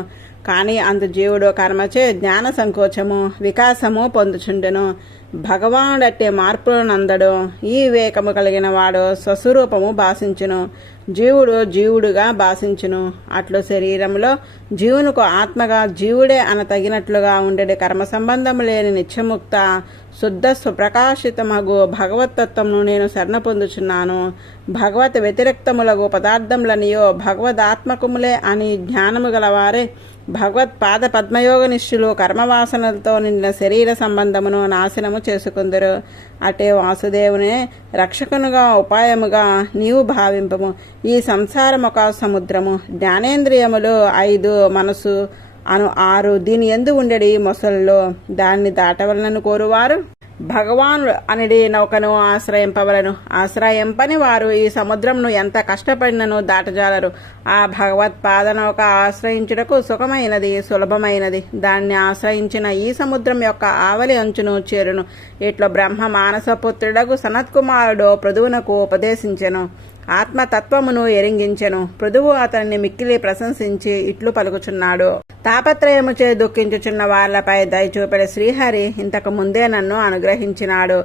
కానీ అందు జీవుడు కర్మచే జ్ఞాన సంకోచము వికాసము పొందుచుండెను. భగవానుడట్టే మార్పులనందడు. ఈ వివేకము కలిగిన వాడు స్వస్వరూపము భాషించును, జీవుడు జీవుడుగా భాషించును. అట్లు శరీరంలో జీవునికి ఆత్మగా జీవుడే అనతగినట్లుగా ఉండేది కర్మ సంబంధము లేని నిత్యముక్త శుద్ధ స్వప్రకాశితమగు భగవత్తత్వమును నేను శరణ పొందుచున్నాను. భగవత్ వ్యతిరేక్తములగు పదార్థములనియో భగవదాత్మకములే అని జ్ఞానము గలవారే భగవత్ పాద పద్మయోగ నిష్ఠులు కర్మవాసనలతో నిండిన శరీర సంబంధమును నాశనము చేసుకుందరు. అటే వాసుదేవునే రక్షకునుగా ఉపాయముగా నీవు భావింపము. ఈ సంసారం ఒక సముద్రము. జ్ఞానేంద్రియములు 5, మనసు అను 6 దీని యందు ఉండేది మొసల్లో. దాన్ని దాటవలనను కోరువారు భగవానుడు అనేది నౌకను ఆశ్రయింపవలను. ఆశ్రయింపని వారు ఈ సముద్రమును ఎంత కష్టపడినను దాటజాలరు. ఆ భగవత్పాద నౌక ఆశ్రయించుటకు సుఖమైనది, సులభమైనది. దాన్ని ఆశ్రయించిన ఈ సముద్రం యొక్క ఆవలి అంచును చేరును. ఇట్లా బ్రహ్మ మానసపుత్రుడకు సనత్కుమారుడు పృథువునకు ఉపదేశించెను. ఆత్మతత్వమును ఎరింగించెను. పృథువు అతన్ని మిక్కిలి ప్రశంసించి ఇట్లు పలుకుచున్నాడు. తాపత్రయముచే దుఃఖించుచున్న వాళ్లపై దయచూపెడి శ్రీహరి ఇంతకు ముందే నన్ను అనుగ్రహించినాడు.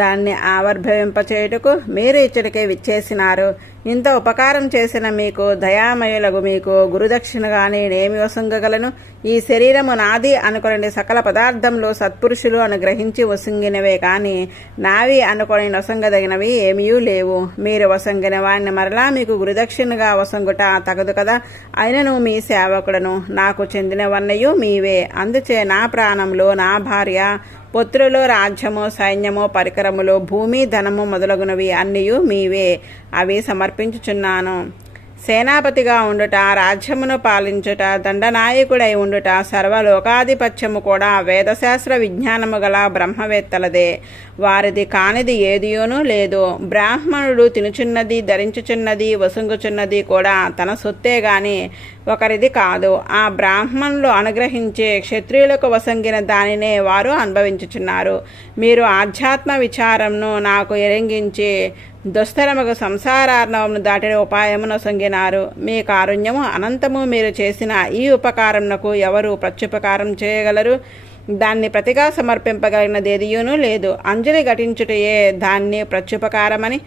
దాన్ని ఆవిర్భవింపచేయుటకు మీరు ఇచ్చటికే విచ్చేసినారు. ఇంత ఉపకారం చేసిన మీకు దయామయులకు మీకు గురుదక్షిణగా నేనేమి వసంగగలను? ఈ శరీరము నాది అనుకుని సకల పదార్థంలో సత్పురుషులు అనుగ్రహించి వసంగినవే కాని నావి అనుకొని వసంగదగినవి ఏమీ లేవు. మీరు వసంగిన వాడిని మరలా మీకు గురుదక్షిణగా వసంగుట తగదు కదా. అయినను మీ సేవకుడను, నాకు చెందినవన్నయూ మీవే. అందుచే నా ప్రాణములు, నా భార్య, పుత్రులు, రాజ్యము, సైన్యము, పరికరములు, భూమి, ధనము మొదలగునవి అన్నయూ మీవే. అవి సమర్పించుచున్నాను. సేనాపతిగా ఉండుట, రాజ్యమును పాలించుట, దండనాయకుడై ఉండుట, సర్వలోకాధిపత్యము కూడా వేదశాస్త్ర విజ్ఞానము గల బ్రహ్మవేత్తలదే. వారిది కానిది ఏదియోనూ లేదు. బ్రాహ్మణుడు తినుచున్నది, ధరించుచున్నది, వసుంగుచున్నది కూడా తన సొత్తే గాని ఒకరిది కాదు. ఆ బ్రాహ్మణులు అనుగ్రహించే క్షత్రియులకు వసంగిన దానినే వారు అనుభవించుచున్నారు. మీరు ఆధ్యాత్మ విచారంను నాకు ఎరింగించి దుస్తరముకు సంసారార్ణవమును దాటిన ఉపాయమును సొంగినారు. మీ కారుణ్యము అనంతము. మీరు చేసిన ఈ ఉపకారమునకు ఎవరు ప్రత్యుపకారం చేయగలరు? దాన్ని ప్రతిగా సమర్పింపగలిగినదేదియూనూ లేదు. అంజలి ఘటించుటయే దాన్ని ప్రత్యుపకారమని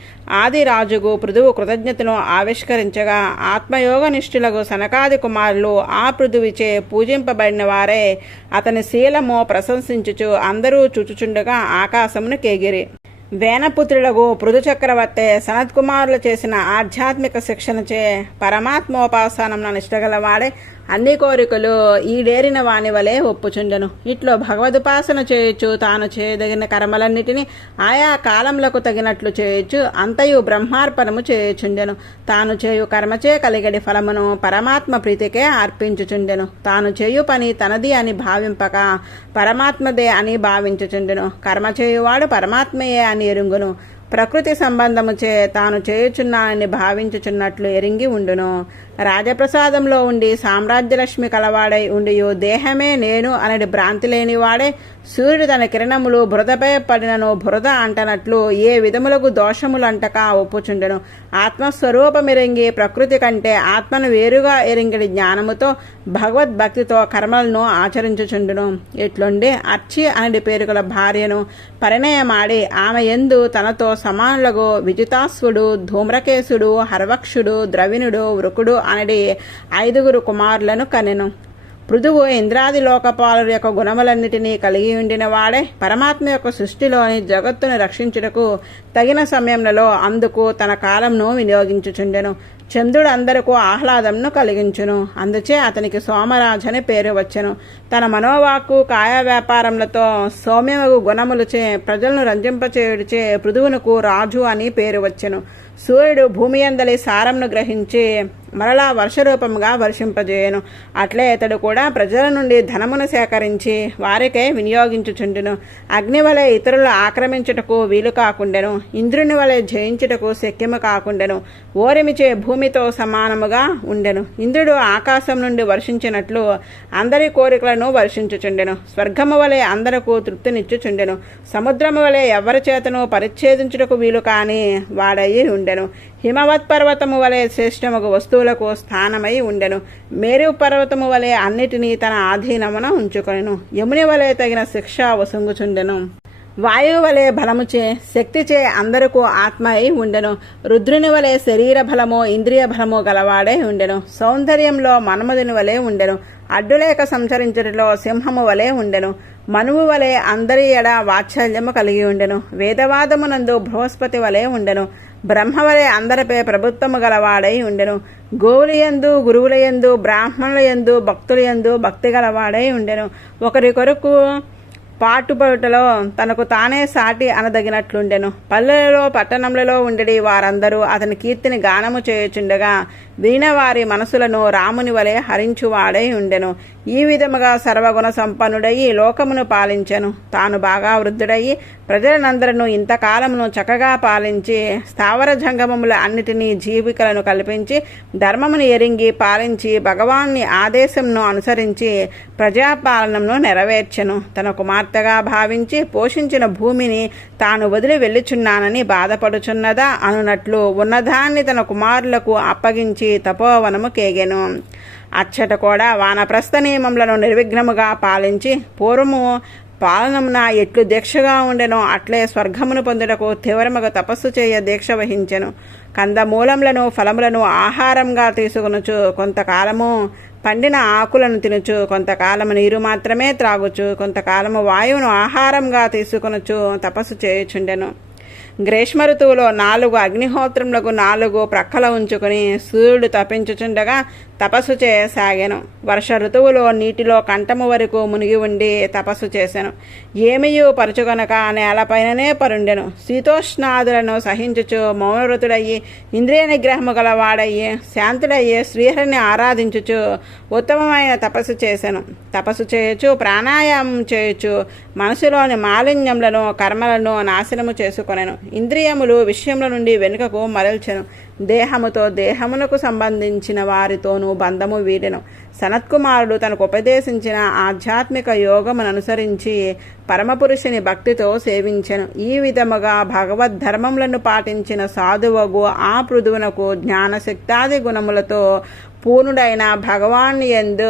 ఆది రాజుకు పృథువు కృతజ్ఞతను ఆవిష్కరించగా ఆత్మయోగ నిష్ఠులకు సనకాది కుమారులు ఆ పృథువిచే పూజింపబడిన వారే అతని శీలము ప్రశంసించుచు అందరూ చూచుచుండగా ఆకాశమును కేగిరి. వేనపుత్రులకు పృథు చక్రవర్తి సనత్కుమారులు చేసిన ఆధ్యాత్మిక శిక్షణచే పరమాత్మోపాసనంలో నిష్టగలవాడే అన్ని కోరికలు ఈడేరిన వాని వలె ఒప్పుచుండెను. ఇట్లో భగవదుపాసన చేయొచ్చు. తాను చేయదగిన కర్మలన్నిటినీ ఆయా కాలములకు తగినట్లు చేయొచ్చు. అంతయు బ్రహ్మార్పణము చేయచుండెను. తాను చేయు కర్మచే కలిగడి ఫలమును పరమాత్మ ప్రీతికే అర్పించుచుండెను. తాను చేయు పని తనది అని భావింపక పరమాత్మదే అని భావించుచుండెను. కర్మ చేయువాడు పరమాత్మయే అని ఎరుంగును. ప్రకృతి సంబంధముచే తాను చేయుచున్నానని భావించుచున్నట్లు ఎరింగి ఉండును. రాజప్రసాదంలో ఉండి సామ్రాజ్యలక్ష్మి కలవాడై ఉండియు దేహమే నేను అనేది భ్రాంతి లేనివాడే సూర్యుడు తన కిరణములు బురదపై పడినను బురద అంటనట్లు ఏ విధములకు దోషములంటక ఒప్పుచుండెను. ఆత్మస్వరూపమిరింగి ప్రకృతి కంటే ఆత్మను వేరుగా ఎరింగిడి జ్ఞానముతో భగవద్భక్తితో కర్మలను ఆచరించుచుండును. ఇట్లుండి అర్చి అనడి పేరుగల భార్యను పరిణయమాడి ఆమె యందు తనతో సమానులకు విజితాశ్వుడు, ధూమ్రకేశుడు, హర్వక్షుడు, ద్రవిణుడు, వృకుడు అనడి 5 కుమారులను కనెను. పృథువు ఇంద్రాది లోకపాలుల యొక్క గుణములన్నిటినీ కలిగి ఉండిన వాడే పరమాత్మ యొక్క సృష్టిలోని జగత్తును రక్షించుటకు తగిన సమయంలో అందుకు తన కాలంను వినియోగించుచుండెను. చంద్రుడు అందరకు ఆహ్లాదంను కలిగించును. అందుచే అతనికి సోమరాజు అని పేరు వచ్చెను. తన మనోవాక్కు కాయ వ్యాపారములతో సౌమ్యమగు గుణములచే ప్రజలను రంజింపచేయుడిచే పృథువునకు రాజు అని పేరు వచ్చెను. సూర్యుడు భూమి అందలి సారంను గ్రహించి మరలా వర్షరూపముగా వర్షింపజేయను. అట్లే ఇతడు కూడా ప్రజల నుండి ధనమును సేకరించి వారికే వినియోగించుచుండెను. అగ్ని వలె ఇతరులు ఆక్రమించుటకు వీలు కాకుండెను. ఇంద్రుని వలె జయించుటకు శక్యము కాకుండెను. ఓరిమిచే భూమితో సమానముగా ఉండెను. ఇంద్రుడు ఆకాశం నుండి వర్షించినట్లు అందరి కోరికలను వర్షించుచుండెను. స్వర్గము వలె అందరకు తృప్తినిచ్చుచుండెను. సముద్రము వలె ఎవరి చేతను పరిచ్ఛేదించుటకు వీలు కాని వాడయి ఉండెను. హిమవత్ పర్వతము వలె శ్రేష్టముగు వస్తువులకు స్థానమై ఉండెను. మేరు పర్వతము వలె అన్నిటినీ తన ఆధీనమున ఉంచుకొనెను. యముని వలె తగిన శిక్ష వసంగుచుండెను. వాయువు వలె బలముచే శక్తిచే అందరకు ఆత్మ అయి ఉండెను. రుద్రుని వలె శరీర బలము ఇంద్రియ బలము గలవాడే ఉండెను. సౌందర్యంలో మన్మధుని వలె ఉండెను. అడ్డులేక సంచరించటలో సింహము వలె ఉండెను. మనువు వలె అందరి ఎడ వాత్సల్యము కలిగి ఉండెను. వేదవాదమునందు బృహస్పతి వలె ఉండెను. బ్రహ్మవలే అందరిపై ప్రభుత్వము గలవాడై ఉండెను. గోవులయందు గురువులయందు బ్రాహ్మణులయందు భక్తులయందు భక్తి గలవాడై ఉండెను. ఒకరి కొరకు పాటుపడుటలో తనకు తానే సాటి అనదగినట్లుండెను. పల్లెలలో పట్టణములలో ఉండడి వారందరూ అతని కీర్తిని గానము చేయుచుండగా వినినవారి మనసులను రాముని వలె హరించువాడై ఉండెను. ఈ విధముగా సర్వగుణ సంపన్నుడయి లోకమును పాలించెను. తాను బాగా వృద్ధుడయి ప్రజలనందరూ ఇంతకాలమును చక్కగా పాలించి స్థావర జంగమముల అన్నిటినీ జీవికలను కల్పించి ధర్మమును ఎరింగి పాలించి భగవాన్ని ఆదేశంను అనుసరించి ప్రజాపాలనను నెరవేర్చెను. తన కుమార్తెగా భావించి పోషించిన భూమిని తాను వదిలి వెళ్ళుచున్నానని బాధపడుచున్నదా అనునట్లు ఉన్నదాన్ని తన కుమారులకు అప్పగించి తపోవనము కేగెను. అచ్చట కూడా వానప్రస్థ నియమములను నిర్విఘ్నముగా పాలించి పూర్వము పాలనమున ఎట్లు దీక్షగా ఉండెనో అట్లే స్వర్గమును పొందుటకు తీవ్రముగా తపస్సు చేయ దీక్ష వహించెను. కందమూలములను ఫలములను ఆహారంగా తీసుకొనుచు కొంతకాలము పండిన ఆకులను తినుచు కొంతకాలము నీరు మాత్రమే త్రాగుచు కొంతకాలము వాయువును ఆహారంగా తీసుకొనుచు తపస్సు చేయుచుండెను. గ్రీష్మ ఋతువులో 4 అగ్నిహోత్రములకు 4 ప్రక్కల ఉంచుకుని సూర్యుడు తపించుచుండగా తపస్సు చేయసాగాను. వర్ష ఋతువులో నీటిలో కంఠము వరకు మునిగి ఉండి తపస్సు చేశాను. ఏమియూ పరుచుకొనక నేలపైననే పరుండెను. శీతోష్ణాదులను సహించుచు మౌనవ్రతుడయ్యి ఇంద్రియ నిగ్రహము గలవాడయ్యి శాంతుడయ్యి శ్రీహరిని ఆరాధించుచు ఉత్తమమైన తపస్సు చేశాను. తపస్సు చేయొచ్చు ప్రాణాయామం చేయొచ్చు మనసులోని మాలిన్యములను కర్మలను నాశనము చేసుకొనెను. ఇంద్రియములు విషయముల నుండి వెనుకకు మరల్చెను. దేహముతో దేహమునకు సంబంధించిన వారితోనూ బంధము వీడెను. సనత్కుమారుడు తనకు ఉపదేశించిన ఆధ్యాత్మిక యోగమును అనుసరించి పరమపురుషుని భక్తితో సేవించెను. ఈ విధముగా భగవద్ధర్మములను పాటించిన సాధువగు ఆ పృథువునకు జ్ఞానశక్తాది గుణములతో పూర్ణుడైన భగవాన్ యందు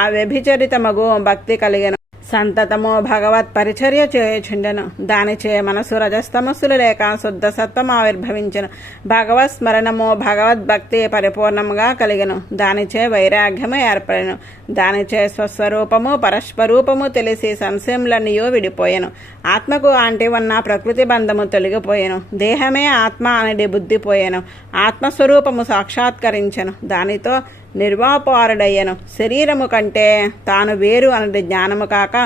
ఆ వ్యభిచరితమగు భక్తి కలిగెను. సంతతము భగవత్ పరిచర్య చేయుచుండెను. దానిచే మనసు రజస్తమస్సులు లేక శుద్ధ సత్వం ఆవిర్భవించెను. భగవత్ స్మరణము భగవద్భక్తి పరిపూర్ణముగా కలిగెను. దానిచే వైరాగ్యము ఏర్పడెను. దానిచే స్వస్వరూపము పరస్వరూపము తెలిసి సంశయములన్నీ విడిపోయెను. ఆత్మకు ఆంటి ఉన్న ప్రకృతి బంధము తొలగిపోయెను. దేహమే ఆత్మ అనేది బుద్ధిపోయెను. ఆత్మస్వరూపము సాక్షాత్కరించెను. దానితో నిర్వాపారుడయ్యను. శరీరము కంటే తాను వేరు అన్నది జ్ఞానము కాక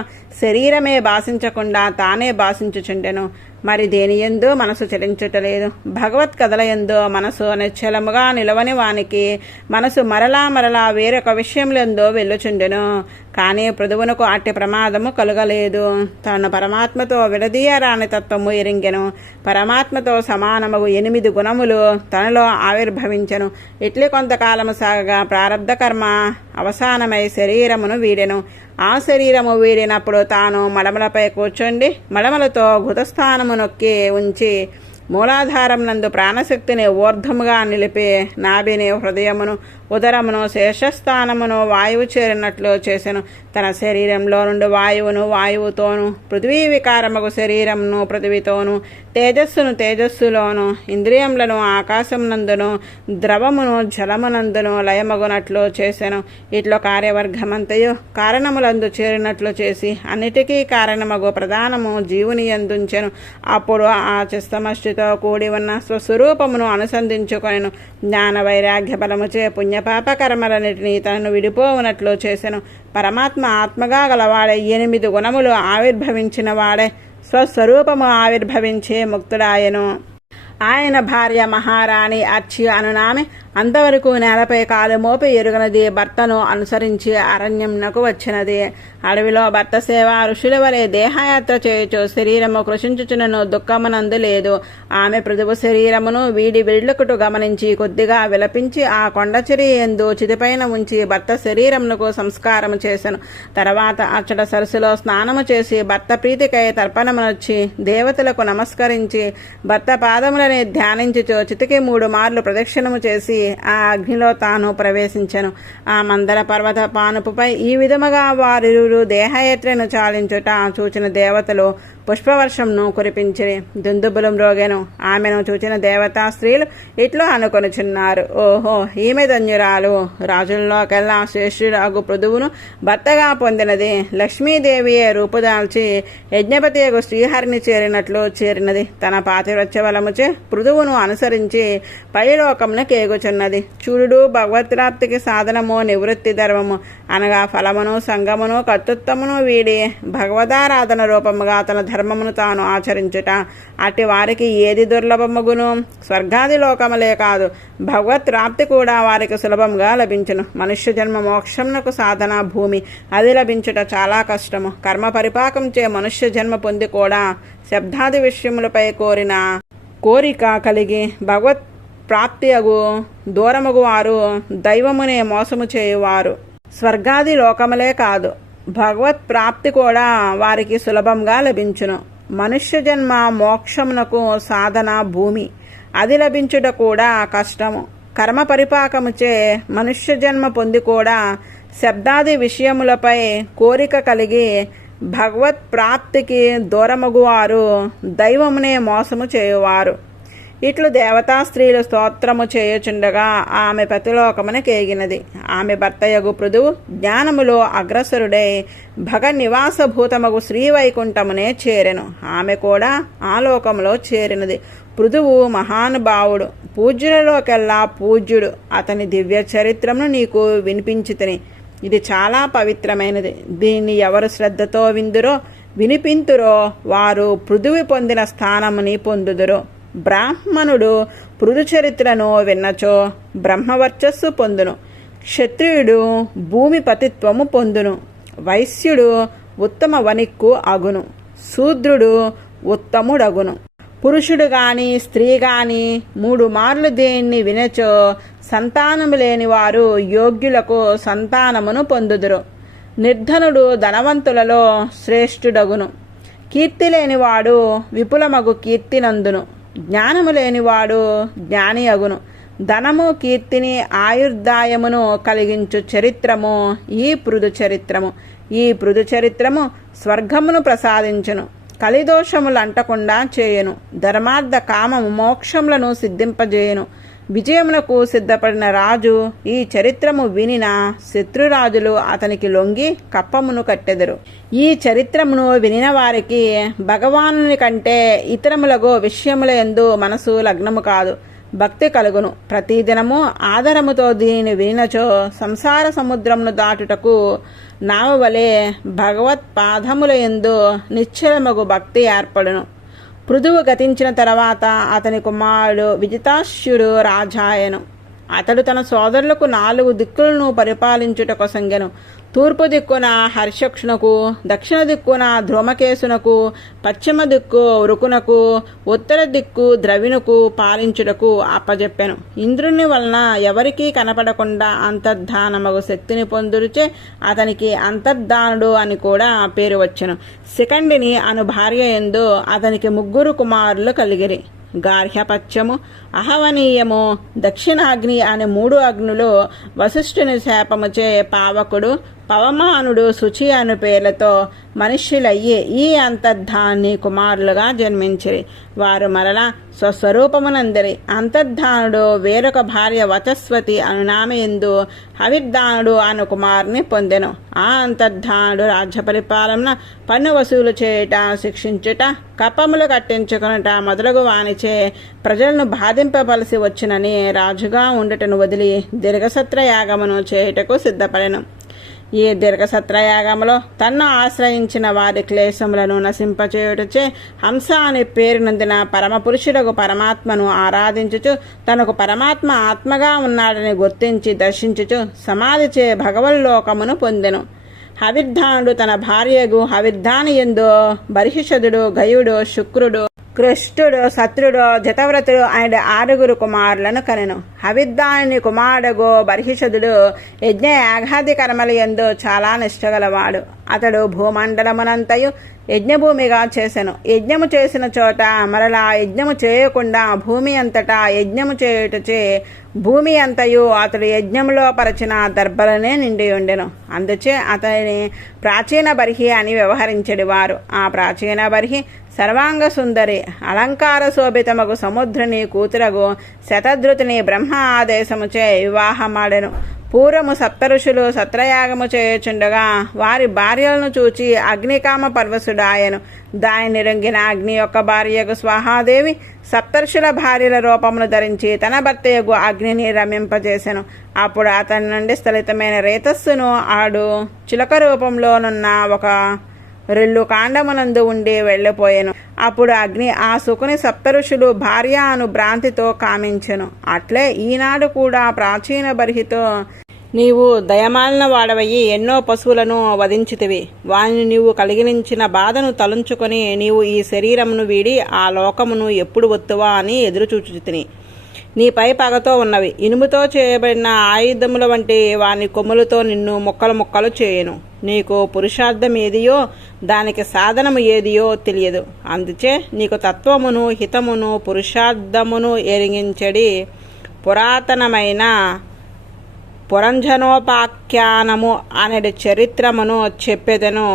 శరీరమే భాషించకుండా తానే భాషించుచుండెను. మరి దేనియందు మనసు చలించుటలేదు. భగవత్ కథలయందు మనసు నిశ్చలముగా నిలవని వానికి మనసు మరలా మరలా వేరొక విషయములందు వెళ్ళుచుండెను. కానీ పృథువునకు అట్టి ప్రమాదము కలుగలేదు. తను పరమాత్మతో విడదీయరాని తత్వము ఎరింగెను. పరమాత్మతో సమానముగు 8 గుణములు తనలో ఆవిర్భవించెను. ఇట్లి కొంతకాలము సాగగా ప్రారబ్ధ కర్మ అవసానమై శరీరమును వీడెను. ఆ శరీరము వీడినప్పుడు తాను మడమలపై కూర్చోండి మడమలతో ఘృతస్థానము నొక్కి ఉంచి మూలాధారం నందు ప్రాణశక్తిని ఊర్ధముగా నిలిపి నాభిని హృదయమును ఉదరమును శేషస్థానమును వాయువు చేరినట్లు చేసెను. తన శరీరంలో నుండి వాయువును వాయువుతోను పృథ్వీ వికారముకు శరీరమును పృథ్వీతోను తేజస్సును తేజస్సులోను ఇంద్రియములను ఆకాశమునందును ద్రవమును జలమునందును లయమగునట్లు చేసెను. ఇట్లో కార్యవర్గమంతయు కారణములందు చేరినట్లు చేసి అన్నిటికీ కారణమగు ప్రధానము జీవుని యందుంచెను. అప్పుడు ఆ చిత్తమష్టితో కూడి ఉన్న స్వస్వరూపమును అనుసంధించుకొనెను. జ్ఞాన వైరాగ్య బలముచే పుణ్యపాప కర్మలన్నిటినీ తనను విడిపోవునట్లు చేసెను. పరమాత్మ ఆత్మగా గలవాడే 8 గుణములు ఆవిర్భవించిన వాడే స్వస్వరూపము ఆవిర్భవించే ముక్తుడాయను. ఆయన భార్య మహారాణి అర్చి అనునామె అంతవరకు నేలపై కాలు మోపి ఎరుగనది భర్తను అనుసరించి అరణ్యంనకు వచ్చినది. అడవిలో భర్త సేవ ఋషుల వలె దేహయాత్ర చేయొచ్చు శరీరము కృషించుచునను దుఃఖమునందు లేదు. ఆమె పృథువు శరీరమును వీడి వెళ్ళుకుటు గమనించి కొద్దిగా విలపించి ఆ కొండచిరి ఎందు చితిపైన ఉంచి భర్త శరీరమునకు సంస్కారము చేసెను. తర్వాత అచ్చట సరస్సులో స్నానము చేసి భర్త ప్రీతికై తర్పణమునొచ్చి దేవతలకు నమస్కరించి భర్త పాదములని ధ్యానించుచో చితికి 3 మార్లు ప్రదక్షిణము చేసి ఆ అగ్నిలో తాను ప్రవేశించెను. ఆ మందర పర్వత పానుపుపై ఈ విధముగా వారిరువురు దేహయాత్రను చాలించుట చూచిన దేవతలు పుష్పవర్షంను కురిపించిరి. దుందుబులు మ్రోగెను. ఆమెను చూచిన దేవతా స్త్రీలు ఇట్లు అనుకొనుచున్నారు, ఓహో ఈమె ధన్యురాలు. రాజుల్లోకెల్లా శ్రేష్ఠురాగు పృథువును భర్తగా పొందినది. లక్ష్మీదేవియే రూపుదాల్చి యజ్ఞపతియగు శ్రీహరిని చేరినది. తన పాతివ్రత్య బలముచే పృథువును అనుసరించి పైలోకమున కేగుచున్నది. చూడు భగవత్ప్రాప్తికి సాధనము నివృత్తి ధర్మము అనగా ఫలమును సంగమును కర్తృత్వమును వీడి భగవదారాధన రూపముగా తన ధర్మమును తాను ఆచరించుట. అట్టి వారికి ఏది దుర్లభముగును? స్వర్గాది లోకములే కాదు భగవత్ ప్రాప్తి కూడా వారికి సులభంగా లభించును. మనుష్య జన్మ మోక్షమునకు సాధన భూమి, అది లభించుట చాలా కష్టము. కర్మ పరిపాకం చే మనుష్య జన్మ పొంది కూడా శబ్దాది విషయములపై కోరిక కలిగి భగవత్ ప్రాప్తి అగు దూరమగు వారు దైవమునే మోసము చేయువారు. స్వర్గాది లోకములే కాదు భగవత్ ప్రాప్తి కూడా వారికి సులభంగా లభించును. మనుష్య జన్మ మోక్షమునకు సాధన భూమి, అది లభించుట కూడా కష్టము. కర్మ పరిపాకముచే మనుష్య జన్మ పొంది కూడా శబ్దాది విషయములపై కోరిక కలిగి భగవత్ ప్రాప్తికి దూరమగువారు దైవమునే మోసము చేయువారు. ఇట్లు దేవతా స్త్రీలు స్తోత్రము చేయుచుండగా ఆమె పతిలోకమున కేగినది. ఆమె భర్తయగు పృథువు జ్ఞానములో అగ్రసరుడై భగ నివాసభూతమగు శ్రీవైకుంఠమునే చేరెను. ఆమె కూడా ఆ లోకములో చేరినది. పృథువు మహానుభావుడు, పూజ్యులలోకెల్లా పూజ్యుడు. అతని దివ్య చరిత్రమును నీకు వినిపించితిని. ఇది చాలా పవిత్రమైనది. దీన్ని ఎవరు శ్రద్ధతో వినిపింతురో వారు పృథువి పొందిన స్థానముని పొందుదురు. బ్రాహ్మణుడు పృథు చరిత్రను విన్నచో బ్రహ్మవర్చస్సు పొందును. క్షత్రియుడు భూమి పతిత్వము పొందును. వైశ్యుడు ఉత్తమ వనిక్కు అగును. శూద్రుడు ఉత్తముడగును. పురుషుడు గాని స్త్రీ గాని 3 మార్లు దేన్ని వినచో సంతానము లేని వారు యోగ్యులకు సంతానమును పొందుదురు. నిర్ధనుడు ధనవంతులలో శ్రేష్ఠుడగును. కీర్తి లేనివాడు విపులమగు కీర్తినందును. జ్ఞానము లేనివాడు జ్ఞాని అగును. ధనము కీర్తిని ఆయుర్దాయమును కలిగించు చరిత్రము ఈ పృథు చరిత్రము. ఈ పృథు చరిత్రము స్వర్గమును ప్రసాదించును. కలిదోషములు అంటకుండా చేయును. ధర్మార్థ కామము మోక్షములను సిద్ధింపజేయును. విజయమునకు సిద్ధపడిన రాజు ఈ చరిత్రము వినిన శత్రురాజులు అతనికి లొంగి కప్పమును కట్టెదరు. ఈ చరిత్రమును వినిన వారికి భగవానుని కంటే ఇతరములగో విషయముల యందు మనసు లగ్నము కాదు, భక్తి కలుగును. ప్రతిదినము ఆదరముతో దీనిని వినినచో సంసార సముద్రమును దాటుటకు నావవలే భగవత్ పాదముల యందు నిశ్చలమగు భక్తి ఏర్పడును. పృథువు గతించిన తర్వాత అతని కుమారుడు విజితాశ్యుడు రాజాయను. అతడు తన సోదరులకు 4 దిక్కులను పరిపాలించుటకు సంగెను. తూర్పు దిక్కున హర్షక్షునకు, దక్షిణ దిక్కున ధ్రుమకేశునకు, పశ్చిమ దిక్కు వృకునకు, ఉత్తర దిక్కు ద్రవిణుకు పాలించుటకు అప్పజెప్పెను. ఇంద్రుని వలన ఎవరికీ కనపడకుండా అంతర్ధానమగు శక్తిని పొందురుచే అతనికి అంతర్ధానుడు అని కూడా పేరు వచ్చెను. శిఖండిని అను భార్య యందు అతనికి 3 కుమారులు కలిగిరి. గార్హ్యపత్యము, అహవనీయము, దక్షిణాగ్ని అనే 3 అగ్నులు వశిష్ఠుని శాపముచే పావకుడు, పవమానుడు, శుచి అను పేర్లతో మనుష్యులయ్యి ఈ అంతర్ధాన్ని కుమారులుగా జన్మించిరి. వారు మరలా స్వస్వరూపమునందరి. అంతర్ధానుడు వేరొక భార్య వచస్వతి అనునామయందు హవిర్ధానుడు అను కుమారుని పొందెను. ఆ అంతర్ధానుడు రాజ్య పరిపాలన, పన్ను వసూలు చేయుట, శిక్షించుట, కప్పములు కట్టించుకునుట మొదలగు వానిచే ప్రజలను బాధింపవలసి వచ్చినని రాజుగా ఉండుటను వదిలి దీర్ఘసత్రయాగమును చేయుటకు సిద్ధపడెను. ఈ దీర్ఘసత్రయాగములో తన్ను ఆశ్రయించిన వారి క్లేశములను నశింపచేయుటచే హంస అనే పేరు నొందిన పరమపురుషుడకు పరమాత్మను ఆరాధించుచు తనకు పరమాత్మ ఆత్మగా ఉన్నాడని గుర్తించి దర్శించుచు సమాధిచే భగవల్లోకమును పొందెను. హవిర్ధానుడు తన భార్యగు హవిర్ధాని యందు బర్హిషదుడు, గయుడు, శుక్రుడు, కృష్ణుడు, శత్రుడు, జతవ్రతుడు అనే 6 కుమారులను కనెను. హవిర్ధాని కుమారుడు బర్హిషదుడు యజ్ఞ యాగాది కర్మల యందు చాలా నిష్ఠగలవాడు. అతడు భూమండలమునంతయు యజ్ఞభూమిగా చేసెను. యజ్ఞము చేసిన చోట మరలా యజ్ఞము చేయకుండా భూమి అంతటా యజ్ఞము చేయుటచే భూమి అంతయు అతడు యజ్ఞములో పరచిన దర్భలనే నిండి ఉండెను. అందుచే అతని ప్రాచీన బర్హి అని వ్యవహరించెడివారు. ఆ ప్రాచీన బర్హి సర్వాంగ సుందరి, అలంకార శోభితమగు సముద్రుని కూతురగు శతధృతిని బ్రహ్మ ఆదేశముచే వివాహమాడెను. పూర్వము సప్తఋషులు సత్రయాగము చేయుచుండగా వారి భార్యలను చూచి అగ్నికామ పరవశుడాయను. దానిని రొంగిన అగ్ని యొక్క భార్యకు స్వాహాదేవి సప్తర్షుల భార్యల రూపమును ధరించి తన భర్తయగు అగ్నిని రమింపజేసెను. అప్పుడు అతని నుండి స్థలితమైన రేతస్సును ఆడు చిలక రూపంలోనున్న ఒక రెల్లు కాండమునందు ఉండి వెళ్ళిపోయెను. అప్పుడు అగ్ని ఆ సుకుని సప్తఋషులు భార్య అను భ్రాంతితో కామించెను. అట్లే ఈనాడు కూడా ప్రాచీన బర్హితో నీవు దయమాలిన వాడవయ్యి ఎన్నో పశువులను వధించితివి. వానిని నీవు కలిగించిన బాధను తలంచుకొని నీవు ఈ శరీరమును వీడి ఆ లోకమును ఎప్పుడు వత్తువా అని ఎదురుచూచుతిని. నీపై పగతో ఉన్నవి. ఇనుముతో చేయబడిన ఆయుధముల వంటి వాని కొమ్ములతో నిన్ను ముక్కలు ముక్కలు చేయను. నీకు పురుషార్థం ఏదియో దానికి సాధనము ఏదియో తెలియదు. అందుచే నీకు తత్వమును, హితమును, పురుషార్థమును ఎరిగించడి పురాతనమైన పురంజనోపాఖ్యానము అనేది చరిత్రమును చెప్పెదను,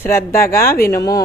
శ్రద్ధగా వినుము.